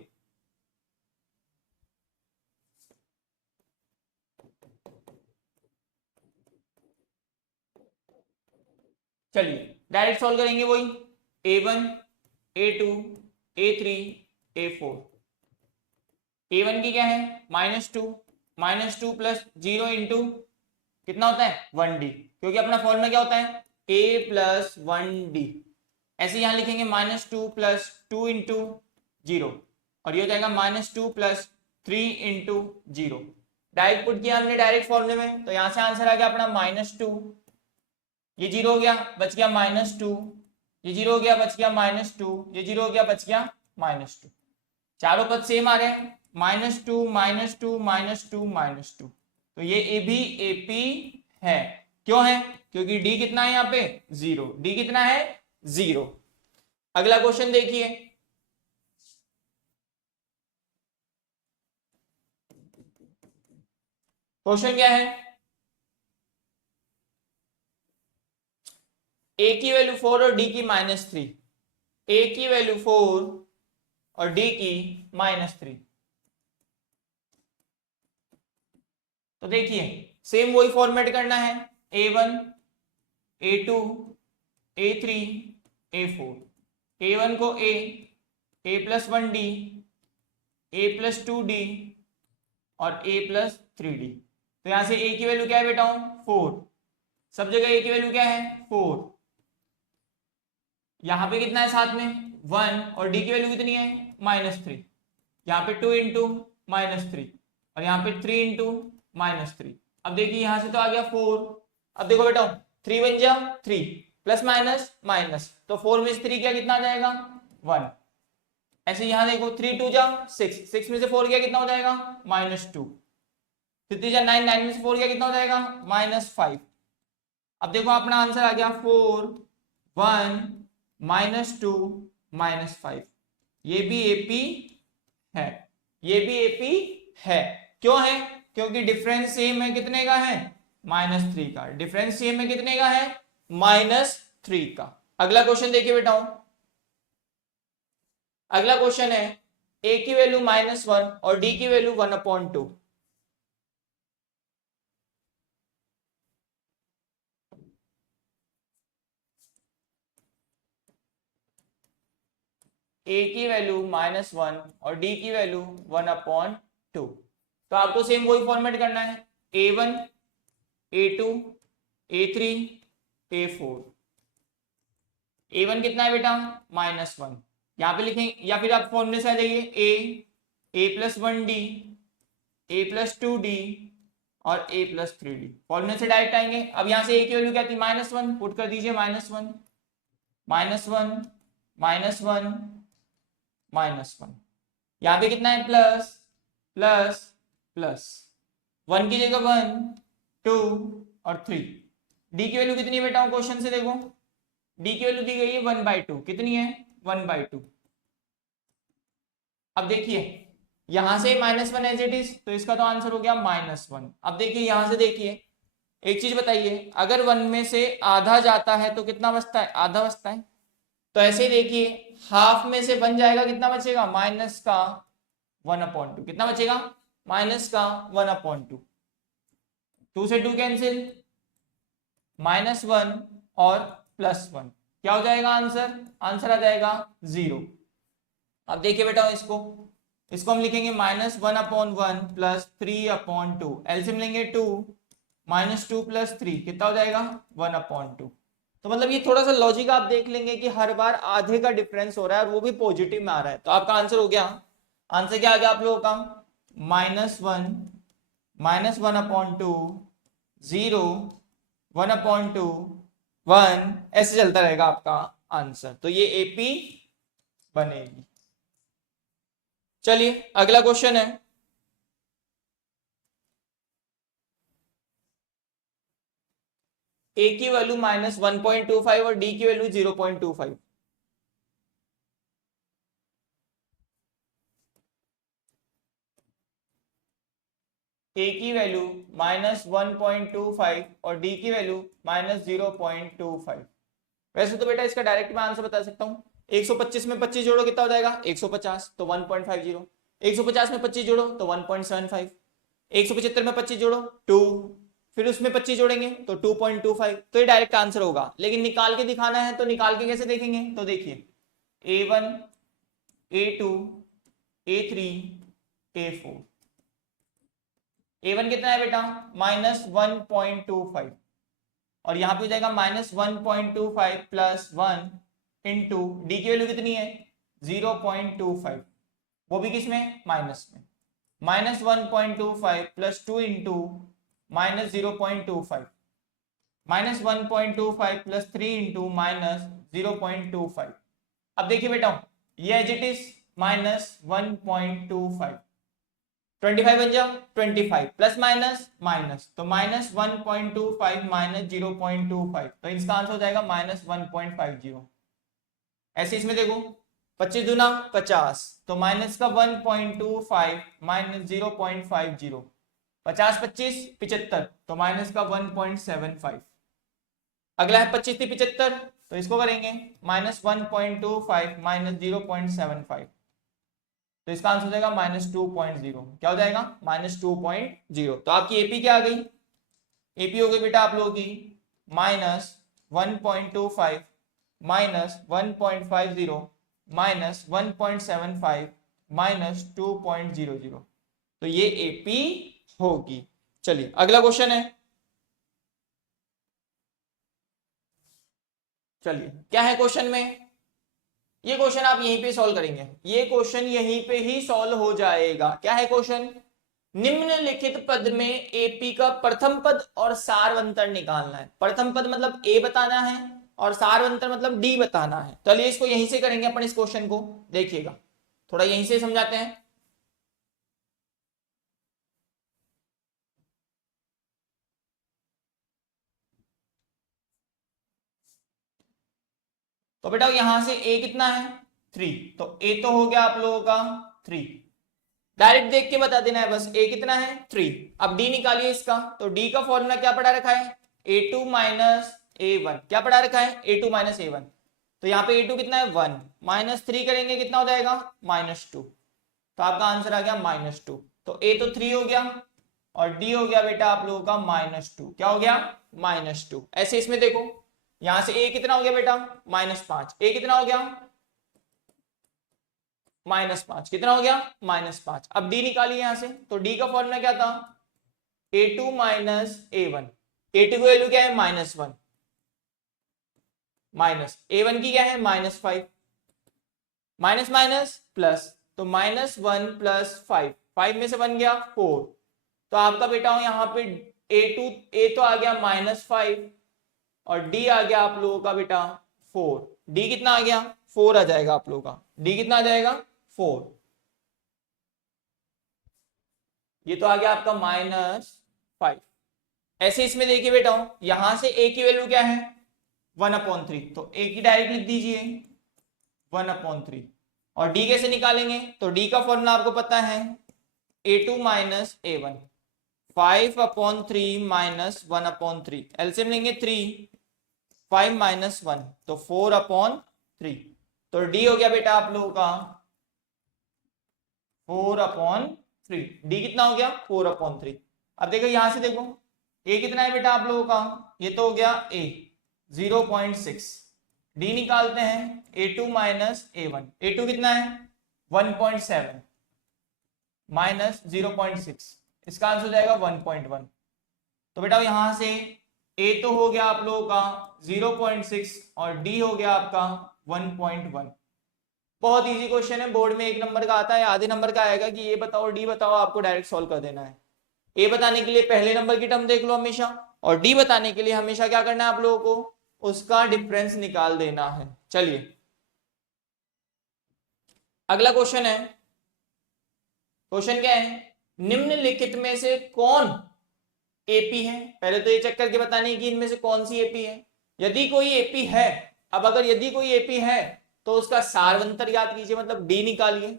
चलिए डायरेक्ट सॉल्व करेंगे वही, a1 a2 a3 a4। a1 की क्या है? -2, -2 प्लस 0 इंटू कितना होता है? 1d, क्योंकि अपना फॉर्मूला क्या होता है? a plus 1d। ऐसे यहां लिखेंगे -2 प्लस 2 इंटू 0, और ये हो जाएगा -2 प्लस 3 इंटू 0। डायरेक्ट पुट किया हमने डायरेक्ट फॉर्मूले में, तो यहां से आंसर आ गया अपना -2, ये 0 हो गया, बच गया -2, ये 0 हो गया, बच गया -2, ये 0 हो गया, बच गया -2। चारों पद सेम आ रहे हैं, -2 -2 -2 -2। तो ये ए भी एपी है। क्यों है? क्योंकि डी कितना है यहाँ पे? 0। डी कितना है? 0। अगला क्वेश्चन देखिए, क्वेश्चन क्या है? ए की वैल्यू 4 और डी की -3। ए की वैल्यू 4 और डी की -3। तो देखिए सेम वही फॉर्मेट करना है, a1 a2 a3 a4। a1 को a plus 1d, a plus 2d और a प्लस 3d। तो यहां से a की वैल्यू क्या है बेटा? 4। सब जगह a की वैल्यू क्या है? 4। यहां पे कितना है साथ में? 1। और d की वैल्यू कितनी है? -3। यहाँ पे 2 इंटू -3 और यहाँ पे 3 इंटू -3। अब देखिए यहां से तो आ गया 4। अब देखो बेटा 3 बन जा 3 प्लस माइनस माइनस, तो 4 में से 3 क्या कितना आ जाएगा? 1। ऐसे यहां देखो 3 2 जा 6, 6 में से 4 गया कितना हो जाएगा? -2। 3 जा 9, 9 में से 4 गया कितना हो जाएगा? -5। अब देखो अपना आंसर आ गया 4 1 -2 -5। ये भी एपी है, ये भी एपी है। क्यों है? क्योंकि डिफरेंस सेम है, कितने का है? -3 का। डिफरेंस सेम है कितने का है? -3 का। अगला क्वेश्चन देखिए बेटा, अगला क्वेश्चन है ए की वैल्यू -1 और डी की वैल्यू 1/2। ए की वैल्यू -1 और डी की वैल्यू 1/2। तो आपको सेम वही फॉर्मेट करना है, a1 a2 a3 a4। a1 कितना है बेटा? -1। यहाँ पे लिखेंगे, या फिर आप फॉर्मूले से आ जाइए, a plus 1d a plus 2d और a प्लस 3d। फॉर्मूले से डायरेक्ट आएंगे। अब यहाँ से a की वैल्यू क्या थी? -1, पुट कर दीजिए -1 -1 -1 -1। यहाँ पे कितना है? प्लस प्लस प्लस, 1 की जगह 1 2 और 3। डी की वैल्यू कितनी है बेटा? क्वेश्चन से देखो, डी की वैल्यू दी गई है 1/2। कितनी है? 1/2। अब देखिए यहां से -1 एज इट इज, तो इसका तो आंसर हो गया -1। अब देखिए यहां से देखिए, एक चीज बताइए, अगर 1 में से आधा जाता है तो कितना बचता है? आधा बचता है। तो ऐसे ही देखिए हाफ में से बन जाएगा, कितना बचेगा? -1/2। कितना बचेगा? -1/2। 2 से 2 कैंसिल, -1 और +1, क्या हो जाएगा आंसर? आंसर आ जाएगा 0। अब देखिए बेटा इसको हम लिखेंगे -1/1 प्लस 3/2। एलसीएम लेंगे 2, -2 प्लस 3 कितना हो जाएगा? 1/2। तो मतलब ये थोड़ा सा लॉजिक आप देख लेंगे कि हर बार आधे का डिफरेंस हो रहा है और वो भी पॉजिटिव में आ रहा है। तो आपका आंसर हो गया, आंसर क्या आ गया आप लोगों का, -1 -1/2 0 1/2 1, ऐसे चलता रहेगा आपका आंसर। तो ये एपी बनेगी। चलिए अगला क्वेश्चन है, ए की वैल्यू -1.25 और डी की वैल्यू 0.25। ए की वैल्यू -1.25 और डी की वैल्यू -0.25। वैसे तो बेटा इसका डायरेक्ट मैं आंसर बता सकता हूँ, 125 में 25 जोड़ो कितना हो जाएगा 150, तो 1.50। 150 में 25 जोड़ो तो 1.75। 175 में 25 जोड़ो 2, फिर उसमें 25 जोड़ेंगे तो 2.25। तो ये डायरेक्ट आंसर होगा। लेकिन निकाल के दिखाना है तो निकाल के कैसे देखेंगे, तो देखिए A1 A2 A3 A4। A1 कितना है बेटा -1.25 और यहां पे हो जाएगा -1.25 प्लस 1 इंटू डी की वैल्यू कितनी है 0.25, वो भी किसमें माइनस में, -1.25 प्लस 2 इंटू -0.25 -1.25 प्लस 3 इंटू -0.25। अब देखिए बेटा ये एज इट इज -1.25, 25 बन जाओ 25 प्लस माइनस माइनस, तो -1.25 -0.25, तो इसका आंसर हो जाएगा -1.50। ऐसे इसमें देखो 25 दूना 50, तो माइनस का 1.25 -0.50, 50 25 75, तो माइनस का 1.75। अगला है 25 थी 75, तो इसको करेंगे -1.25 -0.75, तो इसका आंसर हो जाएगा -2.0। क्या हो जाएगा -2.0। तो आपकी एपी क्या आ गई, एपी हो गई बेटा आप लोगों की -1.25 -1.50 -1.75 -2.00। तो ये एपी होगी। चलिए अगला क्वेश्चन है, चलिए क्या है क्वेश्चन में, ये क्वेश्चन आप यहीं पे सॉल्व करेंगे, ये क्वेश्चन यहीं पे ही सॉल्व हो जाएगा। क्या है क्वेश्चन, निम्नलिखित पद में एपी का प्रथम पद और सारवंतर निकालना है। प्रथम पद मतलब ए बताना है और सारवंतर मतलब डी बताना है। चलिए इसको यहीं से करेंगे अपन, इस क्वेश्चन को देखिएगा, थोड़ा यहीं से समझाते हैं। तो बेटा यहां से ए कितना है 3, तो ए तो हो गया आप लोगों का 3, डायरेक्ट देख के बता देना है बस, ए कितना है 3। अब डी निकालिए इसका, तो डी का फॉर्मूला क्या पढ़ा रखा है a2 माइनस a1, क्या पढ़ा रखा है a2 माइनस a1, तो यहाँ पे a2 कितना है 1, -3 करेंगे कितना हो जाएगा -2, तो आपका आंसर आ गया -2। तो a तो 3 हो गया और d हो गया बेटा आप लोगों का -2। क्या हो गया -2। ऐसे इसमें देखो यहां से a कितना हो गया बेटा -5, a कितना हो गया -5, कितना हो गया -5। अब डी निकालिए यहां से, तो डी का फॉर्मूला क्या था a2 माइनस a1, a2 की वैल्यू क्या है -1 माइनस a1 की क्या है -5, माइनस माइनस प्लस, तो -1 प्लस 5, 5 में से बन गया 4, तो आपका बेटा हो यहाँ पे a तो आ गया -5 और डी आ गया आप लोगों का बेटा 4, डी कितना आ गया 4 आ जाएगा आप लोगों का, डी कितना आ जाएगा 4, ये तो आ गया आपका -5। ऐसे इसमें देखिए बेटा यहां से a की वैल्यू क्या है 1/3, तो a की डायरेक्ट लिख दीजिए 1/3, और d कैसे निकालेंगे, तो d का फॉर्मूला आपको पता है a2 minus a1, 5/3 minus 1/3, LCM लेंगे 3, 5 माइनस 1, तो 4/3, तो d हो गया बेटा आप लोगों का 4/3, d कितना हो गया 4/3। अब देखो यहां से देखो a कितना है बेटा आप लोगों का, ये तो हो गया a 0.6, d निकालते हैं a2 माइनस a1, a2 कितना है 1.7 माइनस 0.6, इसका आंसर हो जाएगा 1.1। तो बेटा यहां से ए तो हो गया आप लोगों का 0.6 और डी हो गया आपका 1.1। बहुत इजी क्वेश्चन है, बोर्ड में 1 नंबर का आता है, आधे नंबर का आएगा कि ये बताओ डी बताओ, आपको डायरेक्ट सॉल्व कर देना है। ए बताने के लिए पहले नंबर की टर्म देख लो हमेशा, और डी बताने के लिए हमेशा क्या करना है आप लोगों को, उसका डिफरेंस निकाल देना है। चलिए अगला क्वेश्चन है। क्वेश्चन क्या है, निम्नलिखित में से कौन एपी है। पहले तो ये चेक करके बताने की इनमें से कौन सी एपी है। यदि कोई एपी है, अब अगर यदि कोई एपी है तो उसका सारवंतर याद कीजिए, मतलब डी निकालिए,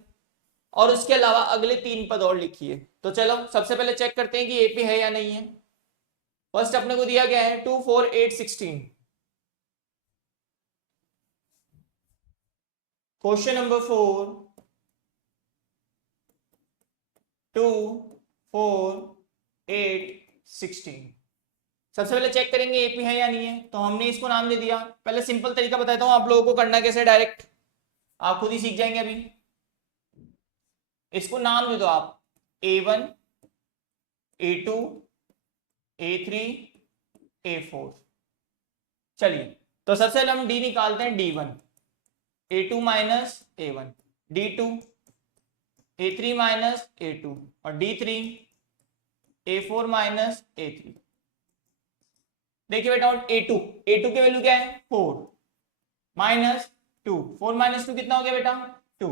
और उसके अलावा अगले 3 पद और लिखिए। तो चलो सबसे पहले चेक करते हैं कि एपी है या नहीं है। फर्स्ट अपने को दिया गया है 2 4 8 16। Question number 4, 2 4 8 16। सबसे पहले चेक करेंगे एपी है या नहीं है, तो हमने इसको नाम दे दिया। पहले सिंपल तरीका बताता हूं आप लोगों को करना कैसे, डायरेक्ट आप खुद ही सीख जाएंगे। अभी इसको नाम दे दो आप A1 A2 A3 A4। चलिए तो सबसे पहले हम डी निकालते हैं, D1 A2 minus A1, D2 A3 minus A2 और D3 A4 माइनस A3। देखिए बेटा A2 की वैल्यू क्या है 4 माइनस 2, 4 माइनस 2 कितना हो गया बेटा 2।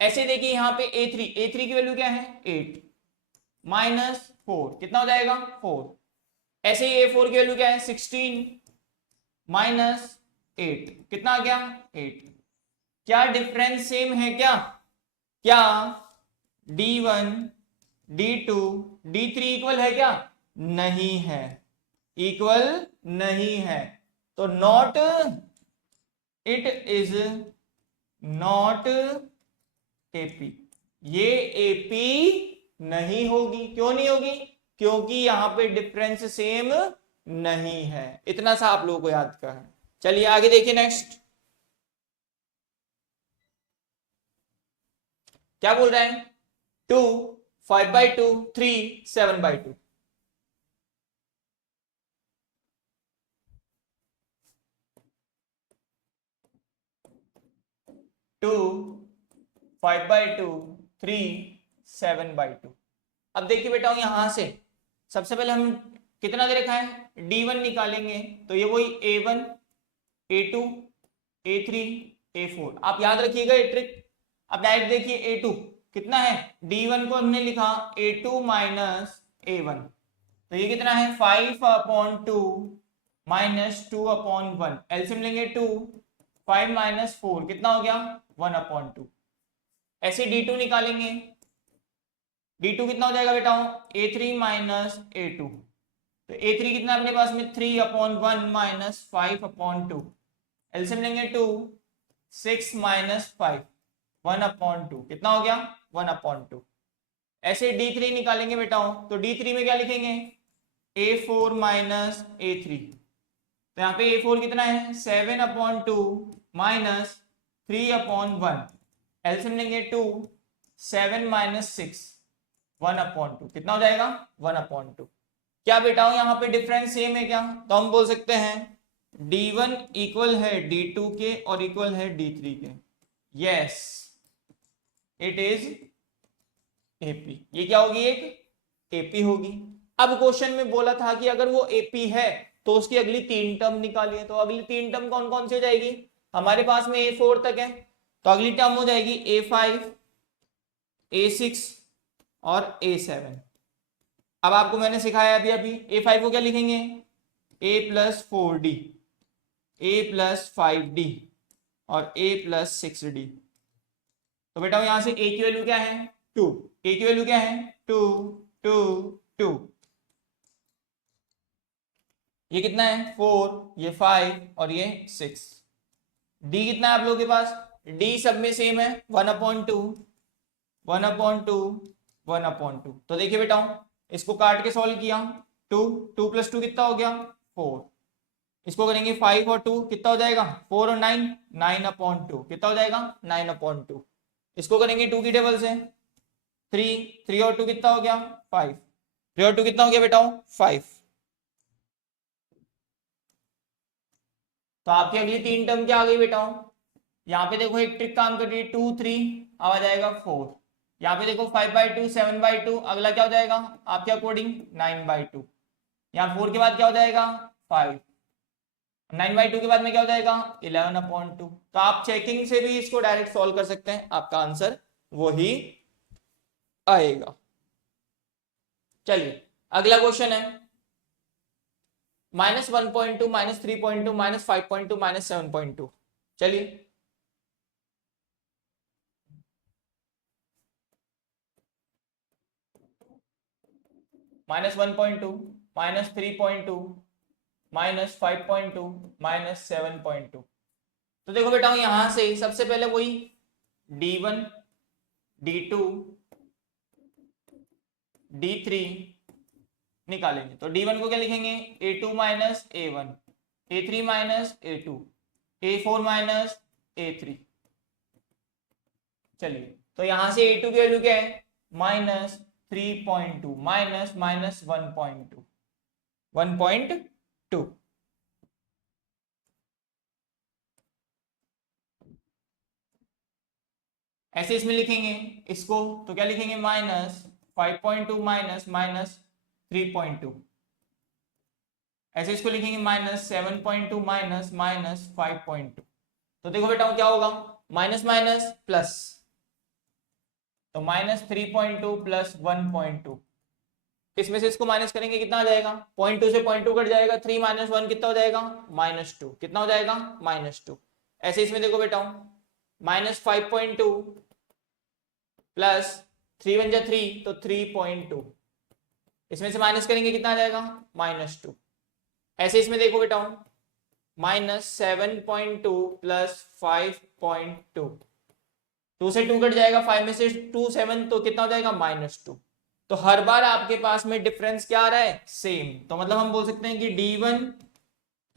ऐसे देखिए यहाँ पे A3 की वैल्यू क्या है 8 माइनस 4 कितना हो जाएगा 4। ऐसे ही A4 की वैल्यू क्या है 16 माइनस 8 कितना आ गया 8। क्या डिफरेंस सेम है क्या, क्या D1 D2 D3 इक्वल है क्या, नहीं है, इक्वल नहीं है। तो not, it is not AP, ये एपी नहीं होगी। क्यों नहीं होगी, क्योंकि यहां पे डिफरेंस सेम नहीं है। इतना सा आप लोगों को याद करना है। चलिए आगे देखिए नेक्स्ट क्या बोल रहे हैं, 2 5/2 3 7/2। 2 5/2 3 7/2। अब देखिए बेटा यहां से सबसे पहले हम कितना दे रखा है D1 निकालेंगे, तो ये वही A1 A2 A3 A4। आप याद रखिएगा ये ट्रिक। अब डायरेक्ट देखिए A2 कितना है, D1 को हमने लिखा A2 माइनस A1, तो ये कितना है 5/2 माइनस 2/1। एलसीएम लेंगे 2, 5 माइनस 4 कितना हो गया 1/2। ऐसे D2 निकालेंगे, D2 कितना हो जाएगा बेटा A3 माइनस A2, तो A3 कितना अपने पास में 3/1 माइनस 5/2। एलसीएम लेंगे 2, 6 माइनस 5 1/2 कितना हो गया 1/2। ऐसे D3 निकालेंगे बेटा, तो D3 में क्या लिखेंगे A4 माइनस A3, तो यहाँ पे A4 कितना है 7/2 माइनस 3/1। एलसीएम लेंगे 2, 7 माइनस 6 1/2 कितना हो जाएगा 1/2। क्या बेटा यहाँ पे डिफरेंस सेम है क्या, तो हम बोल सकते हैं D1 इक्वल है D2 के और इक्वल है D3 के। यस इट इज एपी, ये क्या होगी एक एपी होगी। अब क्वेश्चन में बोला था कि अगर वो एपी है तो उसकी अगली 3 टर्म निकालिए, तो अगली 3 टर्म कौन कौन सी हो जाएगी, हमारे पास में A4 तक है, तो अगली टर्म हो जाएगी A5 A6 और A7। अब आपको मैंने सिखाया अभी अभी A5 को क्या लिखेंगे A+4D, A+5D और A+6D। तो बेटा यहां से A की वैल्यू क्या है 2, A की वैल्यू क्या है 2 2 2, ये कितना है 4, ये 5 और ये 6। D कितना है आप लोगों के पास, D सब में सेम है 1/2 1/2 1/2। तो देखिए बेटा इसको काट के सॉल्व किया, 2 2 + 2 कितना हो गया 4। इसको करेंगे 5 और 2 कितना हो जाएगा 4 और 9 9/2 कितना हो जाएगा 9/2। इसको करेंगे 2 की टेबल से 3 3 और 2 कितना हो गया 5, 3 और 2 कितना हो गया बेटा 5। तो आपकी अगली 3 टर्म क्या आ गई बेटा? यहाँ पे देखो एक ट्रिक काम कर रही है, 2 3 अब आ जाएगा 4। यहाँ पे देखो 5/2 7/2, अगला क्या हो जाएगा आपके अकॉर्डिंग 9/2। यहाँ 4 के बाद क्या हो जाएगा 5, 9/2 के बाद में क्या हो जाएगा 11/2। तो आप चेकिंग से भी इसको डायरेक्ट सॉल्व कर सकते हैं, आपका आंसर वही आएगा। चलिए अगला क्वेश्चन है -1.2 -3.2 -5.2 -7.2। चलिए -1.2 -3.2 -5.2 -7.2। तो देखो बेटा यहां से सबसे पहले वही D1 D2 D3 निकालेंगे। तो D1 को क्या लिखेंगे A2 minus A1, A3 minus A2, A4 minus A3। चलिए तो यहां से A2 की वैल्यू क्या है -3.2 माइनस -1.2 1.2। ऐसे इसमें लिखेंगे इसको, तो क्या लिखेंगे -5.2 माइनस -3.2। ऐसे इसको लिखेंगे -7.2 माइनस -5.2। तो देखो बेटा क्या होगा माइनस माइनस प्लस, तो -3.2 प्लस 1.2। इसमें से इसको माइनस करेंगे कितना आ जाएगा 0.2 से 0.2 कट जाएगा, 3 माइनस 1 कितना हो जाएगा -2। कितना हो जाएगा -2। ऐसे इसमें देखो बेटा -5.2 प्लस 3 1 जा 3 तो 3.2, इसमें से माइनस करेंगे कितना आ जाएगा -2। ऐसे इसमें देखो बेटा -7.2 प्लस 5.2, 2 से 2 कट जाएगा, 5 में से 2 7 तो कितना हो जाएगा -2। तो हर बार आपके पास में डिफरेंस क्या आ रहा है सेम, तो मतलब हम बोल सकते हैं कि D1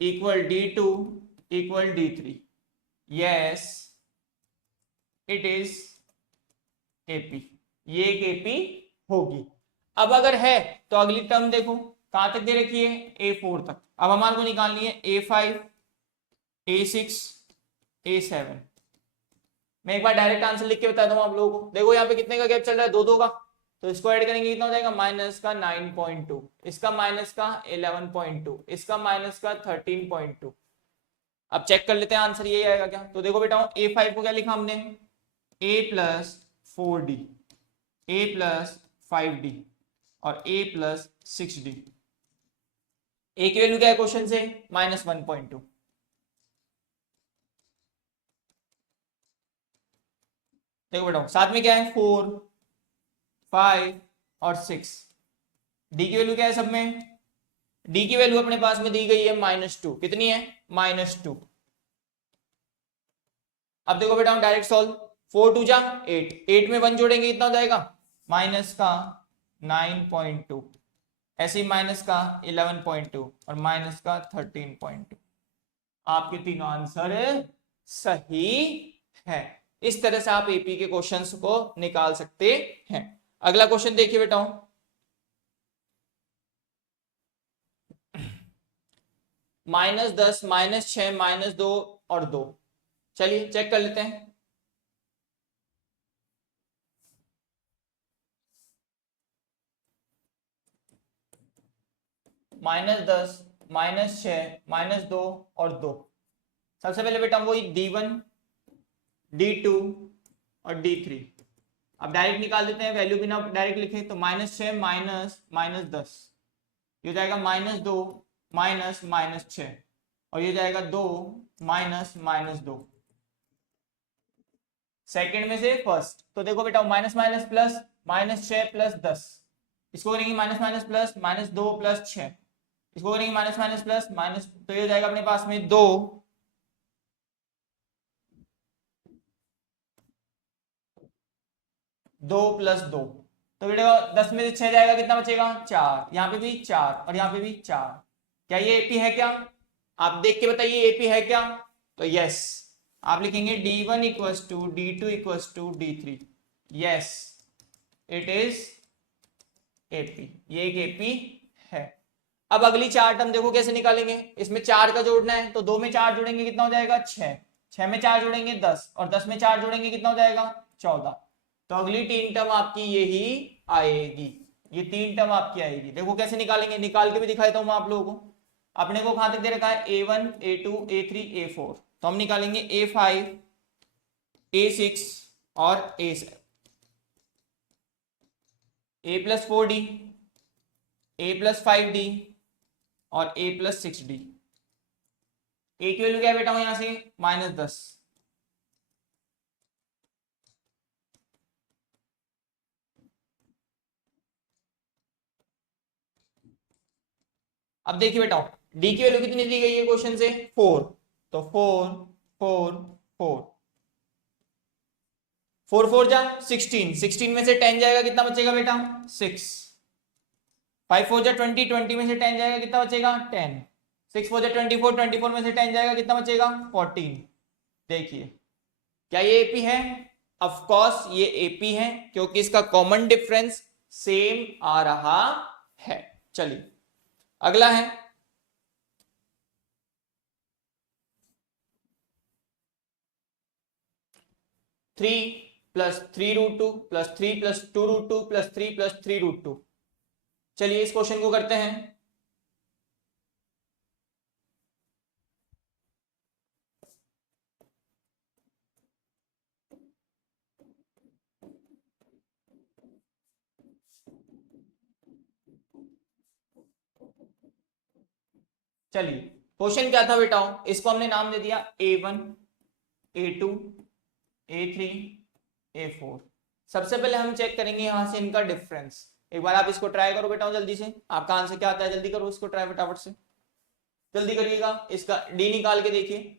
equal D2 equal D3। Yes it is AP, ये एक AP होगी। अब अगर है तो अगली टर्म देखो कहां तक दे रखी है A4 तक। अब हमारे को निकालनी है A5 A6 A7। मैं एक बार डायरेक्ट आंसर लिख के बताता हूँ आप लोगों को। देखो यहाँ पे कितने का गैप चल रहा है 2 2 का, तो इसको ऐड करेंगे कितना हो जाएगा माइनस का 9.2, इसका माइनस का 11.2, इसका माइनस का 13.2। अब चेक कर लेते हैं आंसर यही आएगा क्या। तो देखो बेटा A5 को क्या लिखा हमने A plus 4D, A plus 5D और A प्लस 6D। A की वैल्यू क्या है क्वेश्चन से -1.2। देखो बेटा साथ में क्या है 4 5 और 6। डी की वैल्यू क्या है सब में, डी की वैल्यू अपने पास में दी गई है -2। कितनी है -2। अब देखो बेटा हम डायरेक्ट सॉल्व, 4 2 जा 8, 8 में 1 जोड़ेंगे कितना हो जाएगा माइनस का 9.2, ऐसे ही माइनस का 11.2 और माइनस का 13.2। आपके तीनों आंसर सही है। इस तरह से आप एपी के क्वेश्चंस को निकाल सकते हैं। अगला क्वेश्चन देखिए बेटा -10 -6 -2 और 2। चलिए चेक कर लेते हैं। -10 -6 -2 और 2। सबसे पहले बेटा वही D1 D2 और D3। अब डायरेक्ट निकाल देते हैं, वैल्यू बिना डायरेक्ट लिखे तो -6 माइनस -10, ये हो जाएगा -2 माइनस -6 और ये जाएगा 2 माइनस -2। सेकंड में से फर्स्ट, तो देखो बेटा माइनस माइनस प्लस -6 प्लस 10, इसको करेंगे माइनस माइनस प्लस -2 प्लस 6, इसको करेंगे माइनस माइनस प्लस माइनस, तो ये हो जाएगा अपने पास में 2 प्लस 2। तो बेटा 10 में से 6 जाएगा कितना बचेगा 4, यहाँ पे भी 4 और यहाँ पे भी 4। क्या ये एपी है क्या, आप देख के बताइए एपी है क्या। तो यस आप लिखेंगे D1 equals to D2 equals to D3। Yes it is AP, ये एक एपी है। अब अगली 4 टर्म देखो कैसे निकालेंगे। इसमें 4 का जोड़ना है तो 2 में 4 जोड़ेंगे कितना हो जाएगा 6, 6 में 4 जोड़ेंगे 10 और 10 में 4 जोड़ेंगे कितना हो जाएगा 14। तो अगली 3 टर्म आपकी यही आएगी, ये 3 टर्म आपकी आएगी। देखो कैसे निकालेंगे, निकाल के भी दिखाता हूं मैं आप लोगों को। अपने को कहां तक दे रखा है A1 A2 A3 A4, तो हम निकालेंगे A5 A6 और A7, A+4D A+5D और A+6D। ए की वैल्यू क्या बेटा हूं यहां से -10। अब देखिए बेटा डी की वैल्यू कितनी दी गई है क्वेश्चन से 4, तो 4 4 4 4 4 जा 16, 16 में से 10 जाएगा कितना बचेगा बेटा 6, 5 4 जा 20, 20 में से 10 जाएगा कितना बचेगा 10, 6 4 जा 24, 24 में से 10 जाएगा कितना बचेगा 14। देखिए क्या ये एपी है, ऑफ कोर्स ये एपी है क्योंकि इसका कॉमन डिफरेंस सेम आ रहा है। चलिए अगला है 3 plus 3√2 plus 3 plus 2√2 plus 3 plus 3√2। चलिए इस क्वेश्चन को करते हैं। चलिए क्वेश्चन क्या था बेटा, इसको हमने नाम दे दिया A1 A2 A3 A4। सबसे पहले हम चेक करेंगे यहां से इनका डिफरेंस। एक बार आप इसको ट्राई करो बेटा जल्दी से, आपका आंसर क्या आता है जल्दी करो इसको ट्राई फटाफट से, जल्दी करिएगा। इसका डी निकाल के देखिए।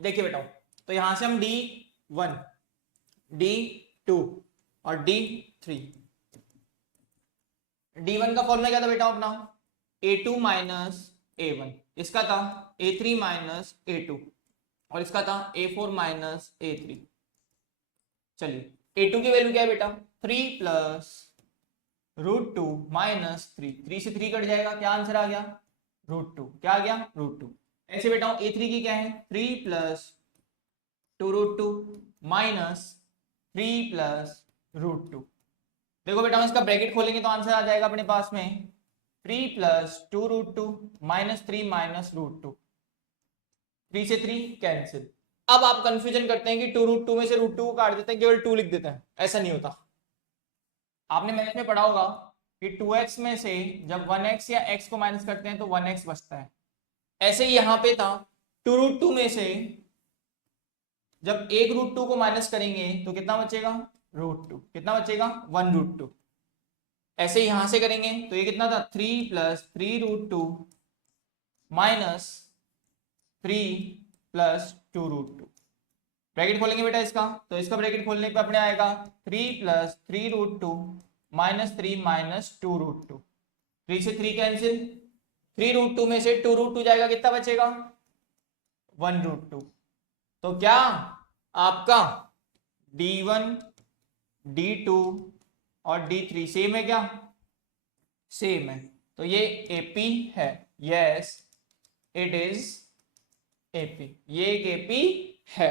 देखिए बेटा तो यहां से हम D1 D2 और D3, D1 का फॉर्मूला क्या था बेटा अपना A2 माइनस A1, इसका था A3 माइनस A2 और इसका था A4 माइनस A3। चलिए A2 की वैल्यू क्या है बेटा 3 प्लस √2 माइनस 3, 3 से 3 कट जाएगा, क्या आंसर आ गया √2, क्या आ गया √2। ऐसे बेटा A3 की क्या है 3 प्लस 2√2 माइनस 3 प्लस √2। देखो बेटा हम इसका ब्रैकेट खोलेंगे तो आंसर आ जाएगा अपने पास में 3 प्लस 2√2 माइनस 3 माइनस √2, 3 से 3 कैंसिल। अब आप कंफ्यूजन करते हैं कि 2√2 में से √2 को काट देते हैं केवल 2 लिख देते हैं, ऐसा नहीं होता। आपने मैथ में पढ़ा होगा कि 2x में से जब 1x या x को माइनस करते हैं तो 1x बचता है। ऐसे ही यहां पे था 2√2 में से जब एक √2 को माइनस करेंगे तो कितना बचेगा √2, कितना बचेगा 1√2। ऐसे ही यहां से करेंगे तो ये कितना था 3 प्लस 3√2 माइनस 3 प्लस 2√2। ब्रैकेट खोलेंगे बेटा इसका, तो इसका ब्रैकेट खोलने पे अपने आएगा 3 प्लस 3√2 माइनस 3 माइनस 2√2, 3 से 3 कैंसिल, 3√2 में से 2√2 जाएगा कितना बचेगा 1√2। तो क्या आपका D1 D2 और D3 सेम है क्या, सेम है, तो ये AP है, यस इट इज AP, ये एक AP है।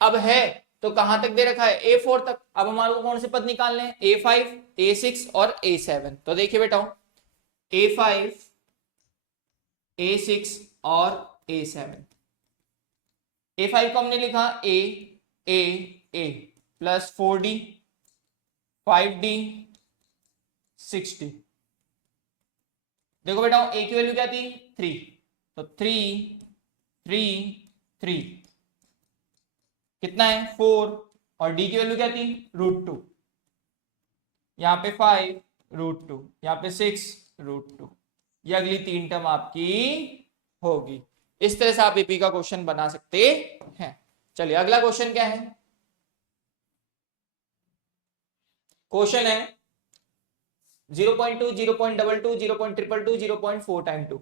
अब है तो कहां तक दे रखा है A4 तक। अब हमारे को कौन से पद निकालने हैं A5 A6 और A7। तो देखिए बेटा A5 A6 और A7। A5 को हमने लिखा A plus 4D 5D 6D। देखो बेटा A की वैल्यू क्या थी 3, तो 3 3 3 कितना है 4 और D की वैल्यू क्या थी √2, यहाँ पे 5 √2, यहाँ पे 6 √2। ये अगली 3 टर्म आपकी होगी। इस तरह से आप एपी का क्वेश्चन बना सकते हैं। चलिए अगला क्वेश्चन क्या है, क्वेश्चन है 0.2 0.22 0.222 0.4 टाइम 2।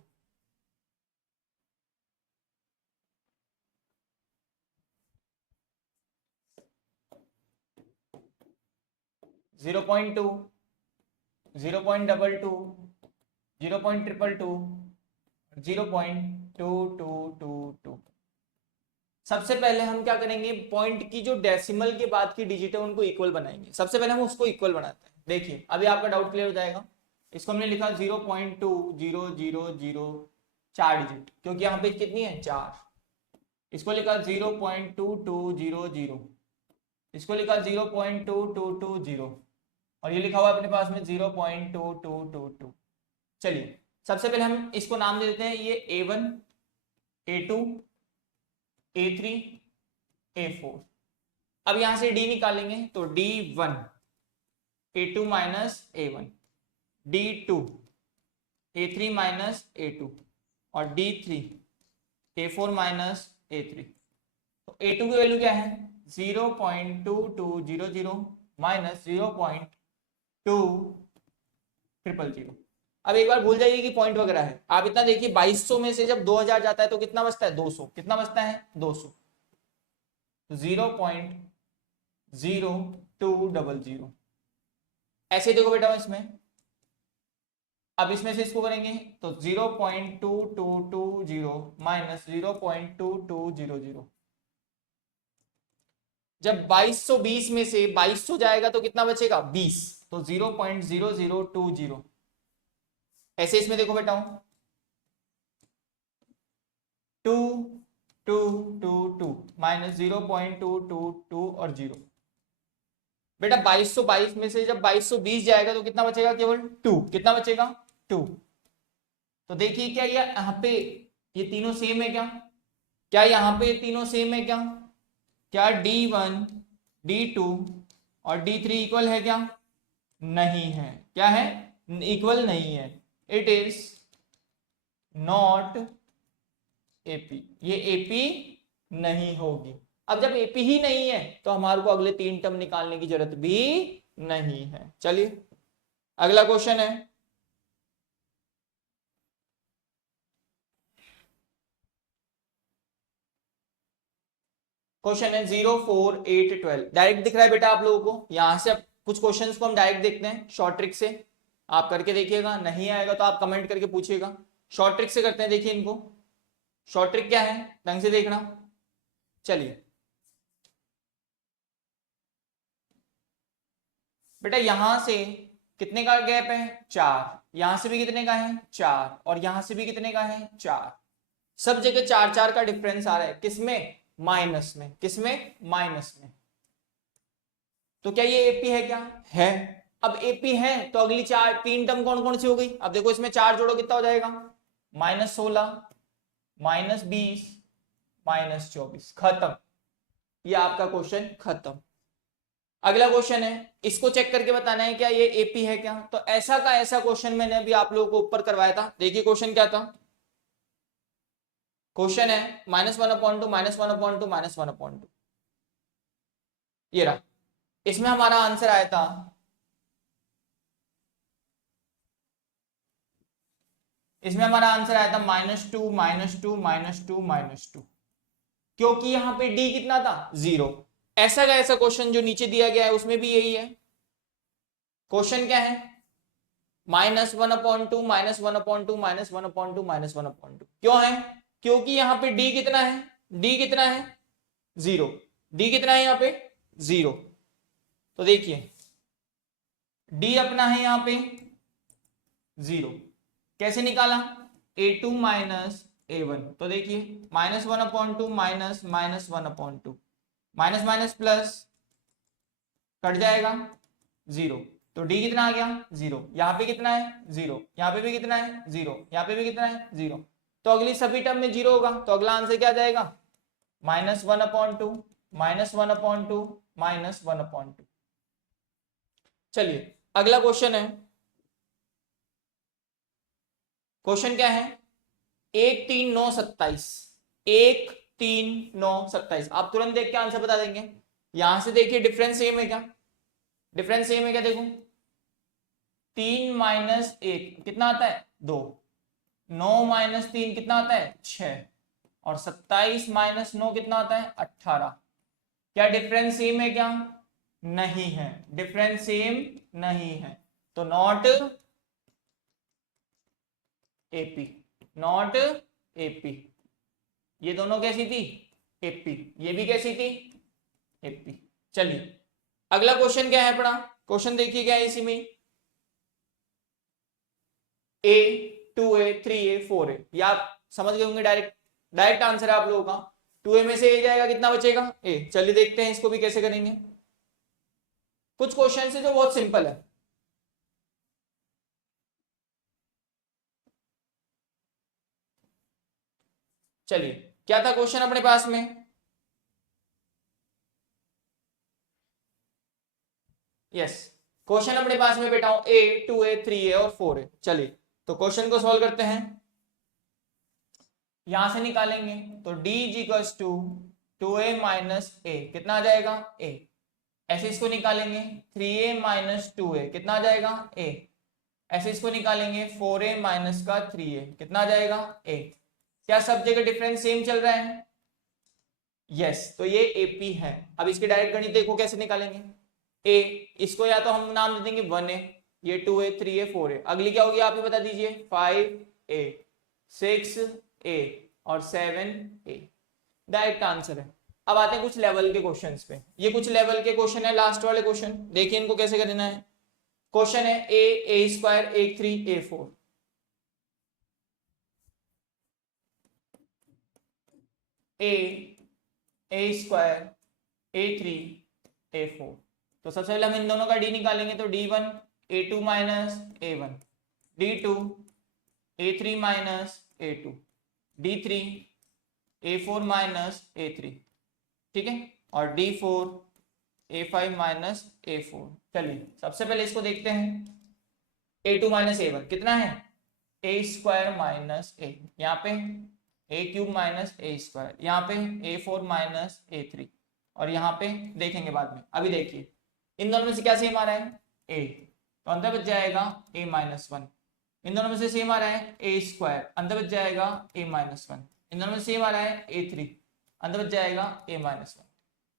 0.2, 0.22, 0.222, 0.2222। सबसे पहले हम क्या करेंगे, पॉइंट की जो डेसिमल के बाद की डिजिट है उनको इक्वल बनाएंगे। सबसे पहले हम उसको इक्वल बनाते हैं। देखिए अभी आपका डाउट क्लियर हो जाएगा। इसको हमने लिखा 0.2000 4 डिजिट, क्योंकि यहाँ पे कितनी है 4। इसको लिखा 0.2200, इसको लिखा 0.2220, और ये लिखा हुआ अपने पास में 0.2222। चलिए सबसे पहले हम इसको नाम दे देते हैं, ये A1, A2, A3, A4। अब यहां से D निकालेंगे तो D1 A2 minus A1, D2 A3 minus A2, और D3 A4 माइनस A3। तो A2 की वैल्यू क्या है 0.2200 माइनस 0.2000। अब एक बार भूल जाइए कि पॉइंट वगैरह है। आप इतना देखिए 2200 में से जब 2000 जाता है तो कितना बचता है 200। कितना बचता है 200। 0.0200 ऐसे देखो बेटा इसमें। अब इसमें से इसको करेंगे तो 0.2220 माइनस 0.2200। जब 2220 में से 2200 जाएगा तो कितना बचेगा 20, तो 0.0020। ऐसे इसमें देखो बेटा 2222 माइनस 0.222 और 0। बेटा 2222 में से जब 2220 जाएगा तो कितना बचेगा केवल 2। कितना बचेगा 2। तो देखिए क्या ये यहाँ पे ये तीनों सेम है क्या, क्या यहाँ पे ये तीनों सेम है क्या, क्या D1 D2 और D3 इक्वल है क्या, नहीं है। क्या है इक्वल नहीं है। इट इज नॉट एपी, ये एपी नहीं होगी। अब जब एपी ही नहीं है तो हमारे को अगले 3 टर्म निकालने की जरूरत भी नहीं है। चलिए अगला क्वेश्चन है, क्वेश्चन है 04812। डायरेक्ट दिख रहा है बेटा आप लोगों को। यहां से अब कुछ क्वेश्चंस को हम डायरेक्ट देखते हैं शॉर्ट ट्रिक से। आप करके देखिएगा, नहीं आएगा तो आप कमेंट करके पूछिएगा। शॉर्ट ट्रिक से करते हैं, देखिए इनको। शॉर्ट ट्रिक क्या है ढंग से देखना। चलिए बेटा यहां से कितने का गैप है 4, यहां से भी कितने का है 4, और यहां से भी कितने का है 4। सब जगह 4 का डिफरेंस आ रहा है। किसमें माइनस में। किसमें माइनस में। तो क्या ये एपी है क्या है। अब एपी है तो अगली 3 टर्म कौन कौन सी हो गई। अब देखो इसमें 4 जोड़ो कितना हो जाएगा -16, -20, -24। खत्म। ये आपका क्वेश्चन खत्म। अगला क्वेश्चन है, इसको चेक करके बताना है क्या ये एपी है क्या। तो ऐसा का ऐसा क्वेश्चन मैंने अभी आप लोगों को ऊपर करवाया था। देखिए क्वेश्चन क्या था। क्वेश्चन है -1/2 -1/2 -1/2। ये रहा। इसमें हमारा आंसर आया था, इसमें हमारा आंसर आया था -2 -2 -2 -2, क्योंकि यहां पे डी कितना था 0। ऐसा का ऐसा क्वेश्चन जो नीचे दिया गया है उसमें भी यही है। क्वेश्चन क्या है -1/2 -1/2 -1/2 -1/2। क्यों है, क्योंकि यहां पे डी कितना है, डी कितना है 0। डी कितना है यहां पे 0। तो देखिए डी अपना है यहां पे 0। कैसे निकाला A2 माइनस A1। तो देखिए -1/2 minus -1/2, minus minus plus cut जाएगा 0। तो D कितना आ गया 0। यहाँ पे कितना है 0, यहाँ पे भी कितना है 0, यहाँ पे भी कितना है 0। तो अगली सभी टर्म में 0 होगा। तो अगला आंसर क्या जाएगा -1/2 -1/2 -1/2। चलिए अगला क्वेश्चन है। क्वेश्चन क्या है 1 3 9 27। 1 3 9 27। आप तुरंत देख के आंसर बता देंगे। यहां से देखिए डिफरेंस सेम है क्या, डिफरेंस सेम है क्या। देखो 3 माइनस 1 कितना आता है 2, 9 माइनस 3 कितना आता है 6, और 27 माइनस 9 कितना आता है 18। क्या डिफरेंस सेम है क्या, नहीं है, डिफरेंस सेम नहीं है, तो नॉट एपी, नॉट एपी। ये दोनों कैसी थी? एपी। ये भी कैसी थी? एपी। चलिए अगला क्वेश्चन क्या है अपना, क्वेश्चन देखिए क्या है इसी में, ए 2a 3a 4a, या आप समझ गए होंगे, डायरेक्ट डायरेक्ट आंसर है आप लोगों का। 2a में से ए जाएगा, कितना बचेगा? ए। चलिए देखते हैं इसको भी कैसे करेंगे। कुछ क्वेश्चन है जो बहुत सिंपल है। चलिए क्या था क्वेश्चन अपने पास में, यस क्वेश्चन अपने पास में बेटा ए 2a 3a और 4a। चलिए तो क्वेश्चन को सॉल्व करते हैं, यहां से निकालेंगे तो d equals to 2a minus a, कितना आ जाएगा? ए। ऐसे इसको निकालेंगे 3a माइनस 2a, कितना आ जाएगा? ए। ऐसे इसको निकालेंगे 4a माइनस का 3a, कितना आ जाएगा? ए। क्या सब जगह डिफरेंस सेम चल रहा है? यस, तो ये एपी है। अब इसके डायरेक्ट गणित देखो कैसे निकालेंगे। ए, इसको या तो हम नाम दे देंगे 1a, ये 2a 3a 4a, अगली क्या होगी आप ही बता दीजिए? 5a 6a और 7a, डायरेक्ट आंसर है। अब आते हैं कुछ लेवल के क्वेश्चंस पे, ये कुछ लेवल के क्वेश्चन है, लास्ट वाले क्वेश्चन देखिए इनको कैसे करना है। क्वेश्चन है ए स्क्वायर ए 3 ए 4, ए स्क्वायर ए 3 ए 4। तो सबसे पहले हम इन दोनों का डी निकालेंगे, तो d1 a2 minus a1, d2 a3 minus a2, d3 a4 minus a3, ठीक है, और d4 a5 माइनस a4। चलिए सबसे पहले इसको देखते हैं, a2 माइनस a1 कितना है? a स्क्वायर माइनस a, यहाँ पे a cube minus a square, यहाँ पे a4 माइनस a3, और यहाँ पे देखेंगे बाद में। अभी देखिए इन दोनों में से क्या सेम आ रहा है? a, तो अंदर बच जाएगा a माइनस 1। इन दोनों में से सेम आ रहा है a स्क्वायर, अंदर बच जाएगा a माइनस 1। इन दोनों में सेम आ रहा है a3, अंदर बच जाएगा a माइनस 1।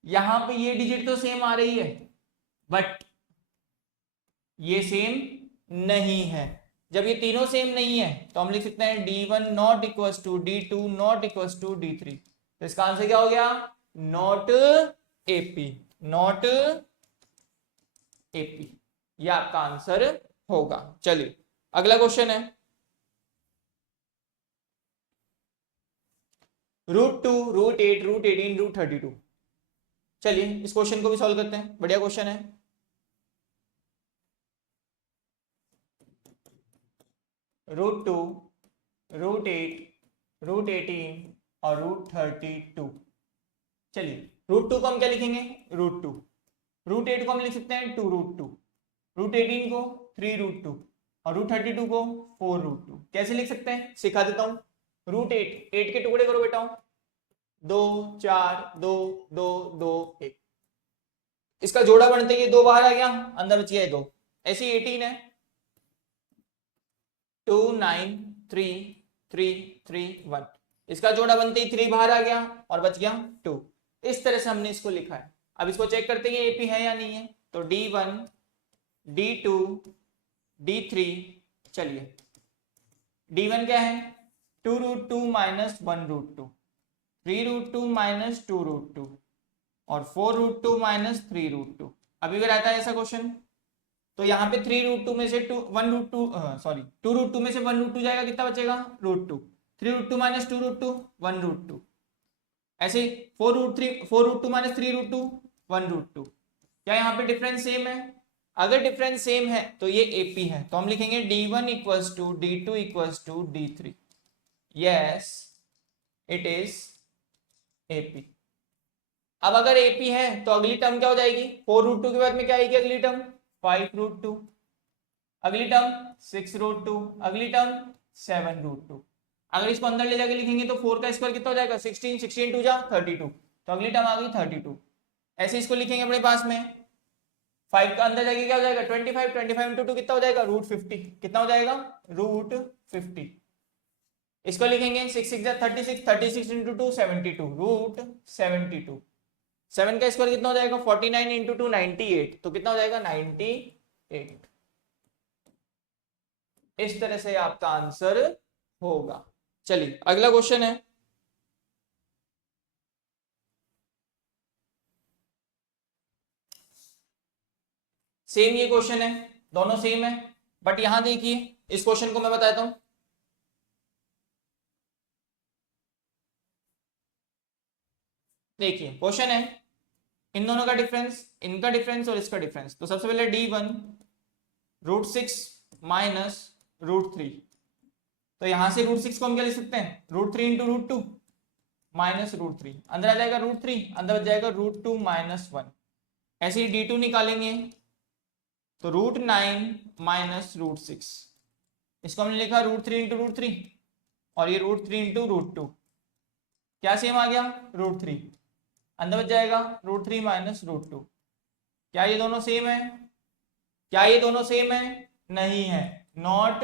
यहाँ पे ये डिजिट तो सेम आ रही है, बट ये सेम नहीं है। जब ये तीनों सेम नहीं है तो हम लिख सकते हैं d1 not equals to d2 not equals to d3। तो इसका आंसर क्या हो गया? नॉट एपी, नॉट एपी, ये आपका आंसर होगा। चलिए अगला क्वेश्चन है √2 √8 √18 √32। चलिए इस क्वेश्चन को भी सॉल्व करते हैं, बढ़िया क्वेश्चन है। √2 √8 √18 और √32। चलिए √2 को हम क्या लिखेंगे? √2। √8 को हम लिख सकते हैं 2√2, √18 को 3√2 और √32 को 4√2। कैसे लिख सकते हैं सिखा देता हूं। √8, 8 के टुकड़े करो बेटा, 2 4 2 2 2 1, इसका जोड़ा बनते ही 2 बाहर आ गया, अंदर बच गया 2। ऐसे 18 है 2 9 3 3 3 1, इसका जोड़ा बनते ही 3 बाहर आ गया और बच गया 2। इस तरह से हमने इसको लिखा है। अब इसको चेक करते हैं एपी है या नहीं है, तो d1 d2 d3। चलिए d1 क्या है? 2√2 माइनस 1√2, 3√2 माइनस 2√2 और 4√2 माइनस 3√2। अभी भी रहता है ऐसा क्वेश्चन, तो यहाँ पे 3√2 में से 2√2 में से 1√2 जाएगा, कितना बचेगा? √2। 3√2 माइनस 2√2 1√2, ऐसे 4√2 माइनस 3√2 1√2। क्या यहाँ पे डिफरेंस सेम है? अगर डिफरेंस सेम है तो ये एपी है, तो हम लिखेंगे d1 equals to d2 equals to d3। Yes it is AP. अब अगर एपी है तो अगली टर्म क्या हो जाएगी? 4√2 के बाद में क्या आएगी अगली टर्म? 5√2, अगली टर्म 6√2, अगली टर्म 7√2। अगर इसको अंदर ले जाके लिखेंगे तो 4 का स्क्वायर कितना हो जाएगा? 16, 16 2 जा 32, तो अगली टर्म आ गई 32। ऐसे इसको लिखेंगे अपने पास में, 5 का अंदर जाके क्या हो जाएगा? 25, 25 इंटू 2 कितना हो जाएगा? √50, कितना हो जाएगा? √50। इसको लिखेंगे 6 6 36, 36 इंटू 2 72, √72। 7 का स्क्वायर कितना हो जाएगा 49 इंटू 2 98, तो कितना हो जाएगा 98। इस तरह से आपका आंसर होगा। चलिए अगला क्वेश्चन है, सेम ये क्वेश्चन है, दोनों सेम है, बट यहां देखिए इस क्वेश्चन को मैं बताता हूं। देखिए क्वेश्चन है, इन दोनों का डिफरेंस, इनका डिफरेंस और इसका डिफरेंस। तो सबसे पहले d1 √6 माइनस √3, तो यहां से √6 को हम क्या लिख सकते हैं √3 इंटू √2 माइनस √3, अंदर आ जाएगा √3, अंदर बच जाएगा √2 माइनस 1। ऐसे ही d2 निकालेंगे तो √9 माइनस √6, इसको हमने लिखा √3 इंटू √3 और ये √3 इंटू √2, क्या सेम आ गया √3, अंदर बच जाएगा √3 माइनस √2। क्या ये दोनों सेम है? क्या ये दोनों सेम है? नहीं है, नॉट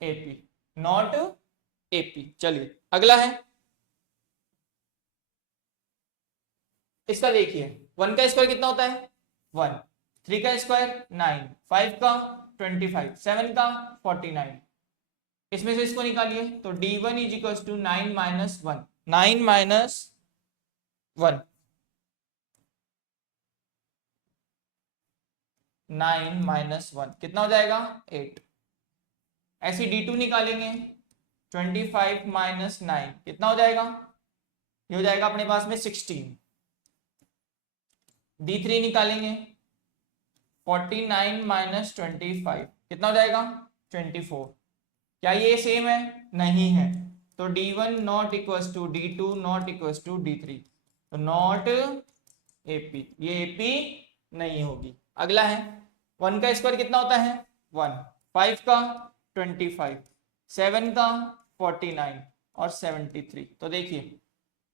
एपी, नॉट एपी। चलिए अगला है, इसका देखिए 1 का स्क्वायर कितना होता है 1, 3 का स्क्वायर 9, 5 का 25, 7 का 49, इसमें से इसको निकालिए तो d1 is equal to 9 minus 1, 9 minus 1, 9 minus 1 कितना हो जाएगा 8। ऐसे d2 निकालेंगे 25 माइनस 9 कितना हो जाएगा, ये हो जाएगा अपने पास में 16। d3 निकालेंगे 49 माइनस 25 कितना हो जाएगा 24। क्या ये सेम है? नहीं है, तो d1 not equal to d2 not equal to d3, तो नॉट एपी, ये एपी नहीं होगी। अगला है 1 का स्क्वायर कितना होता है 1, 5 का 25, 7 का 49 और 73। तो देखिए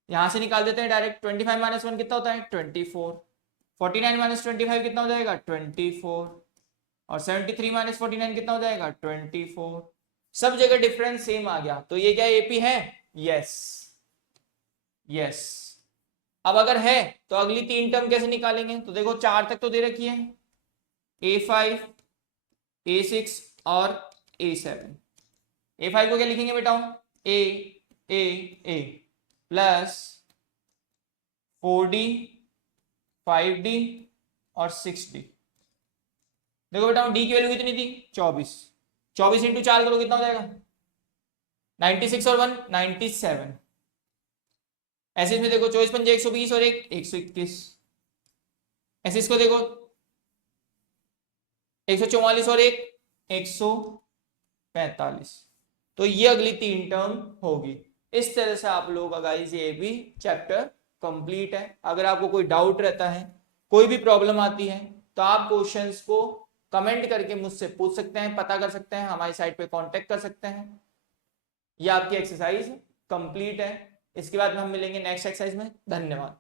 यहां से निकाल देते हैं डायरेक्ट, 25 माइनस 1 कितना होता है 24, 49 माइनस 25 कितना हो जाएगा 24 और 73 माइनस 49 कितना हो जाएगा 24। सब जगह डिफरेंस सेम आ गया, तो ये क्या एपी है? Yes, yes. अब अगर है तो अगली 3 टर्म कैसे निकालेंगे? तो देखो 4 तक तो दे रखी है, A5, A6 और A7। A5 को क्या लिखेंगे बेटा A प्लस 4D, 5D और 6D। देखो बेटा D की वैल्यू कितनी थी 24, 24 इंटू 4 करो कितना हो जाएगा 96 और 1 97। ऐसे इसमें देखो 24 पंजे 120 और 1 121। ऐसे इसको देखो 144 और 1 145। तो ये अगली 3 टर्म होगी। इस तरह से आप लोगों का गाइस ये भी चैप्टर कंप्लीट है। अगर आपको कोई डाउट रहता है, कोई भी प्रॉब्लम आती है, तो आप क्वेश्चंस को कमेंट करके मुझसे पूछ सकते हैं, पता कर सकते हैं, हमारी साइट पे कांटेक्ट कर सकते हैं। ये आपकी एक्सरसाइज कंप्लीट है। इसके बाद में हम मिलेंगे नेक्स्ट एक्सरसाइज में। धन्यवाद।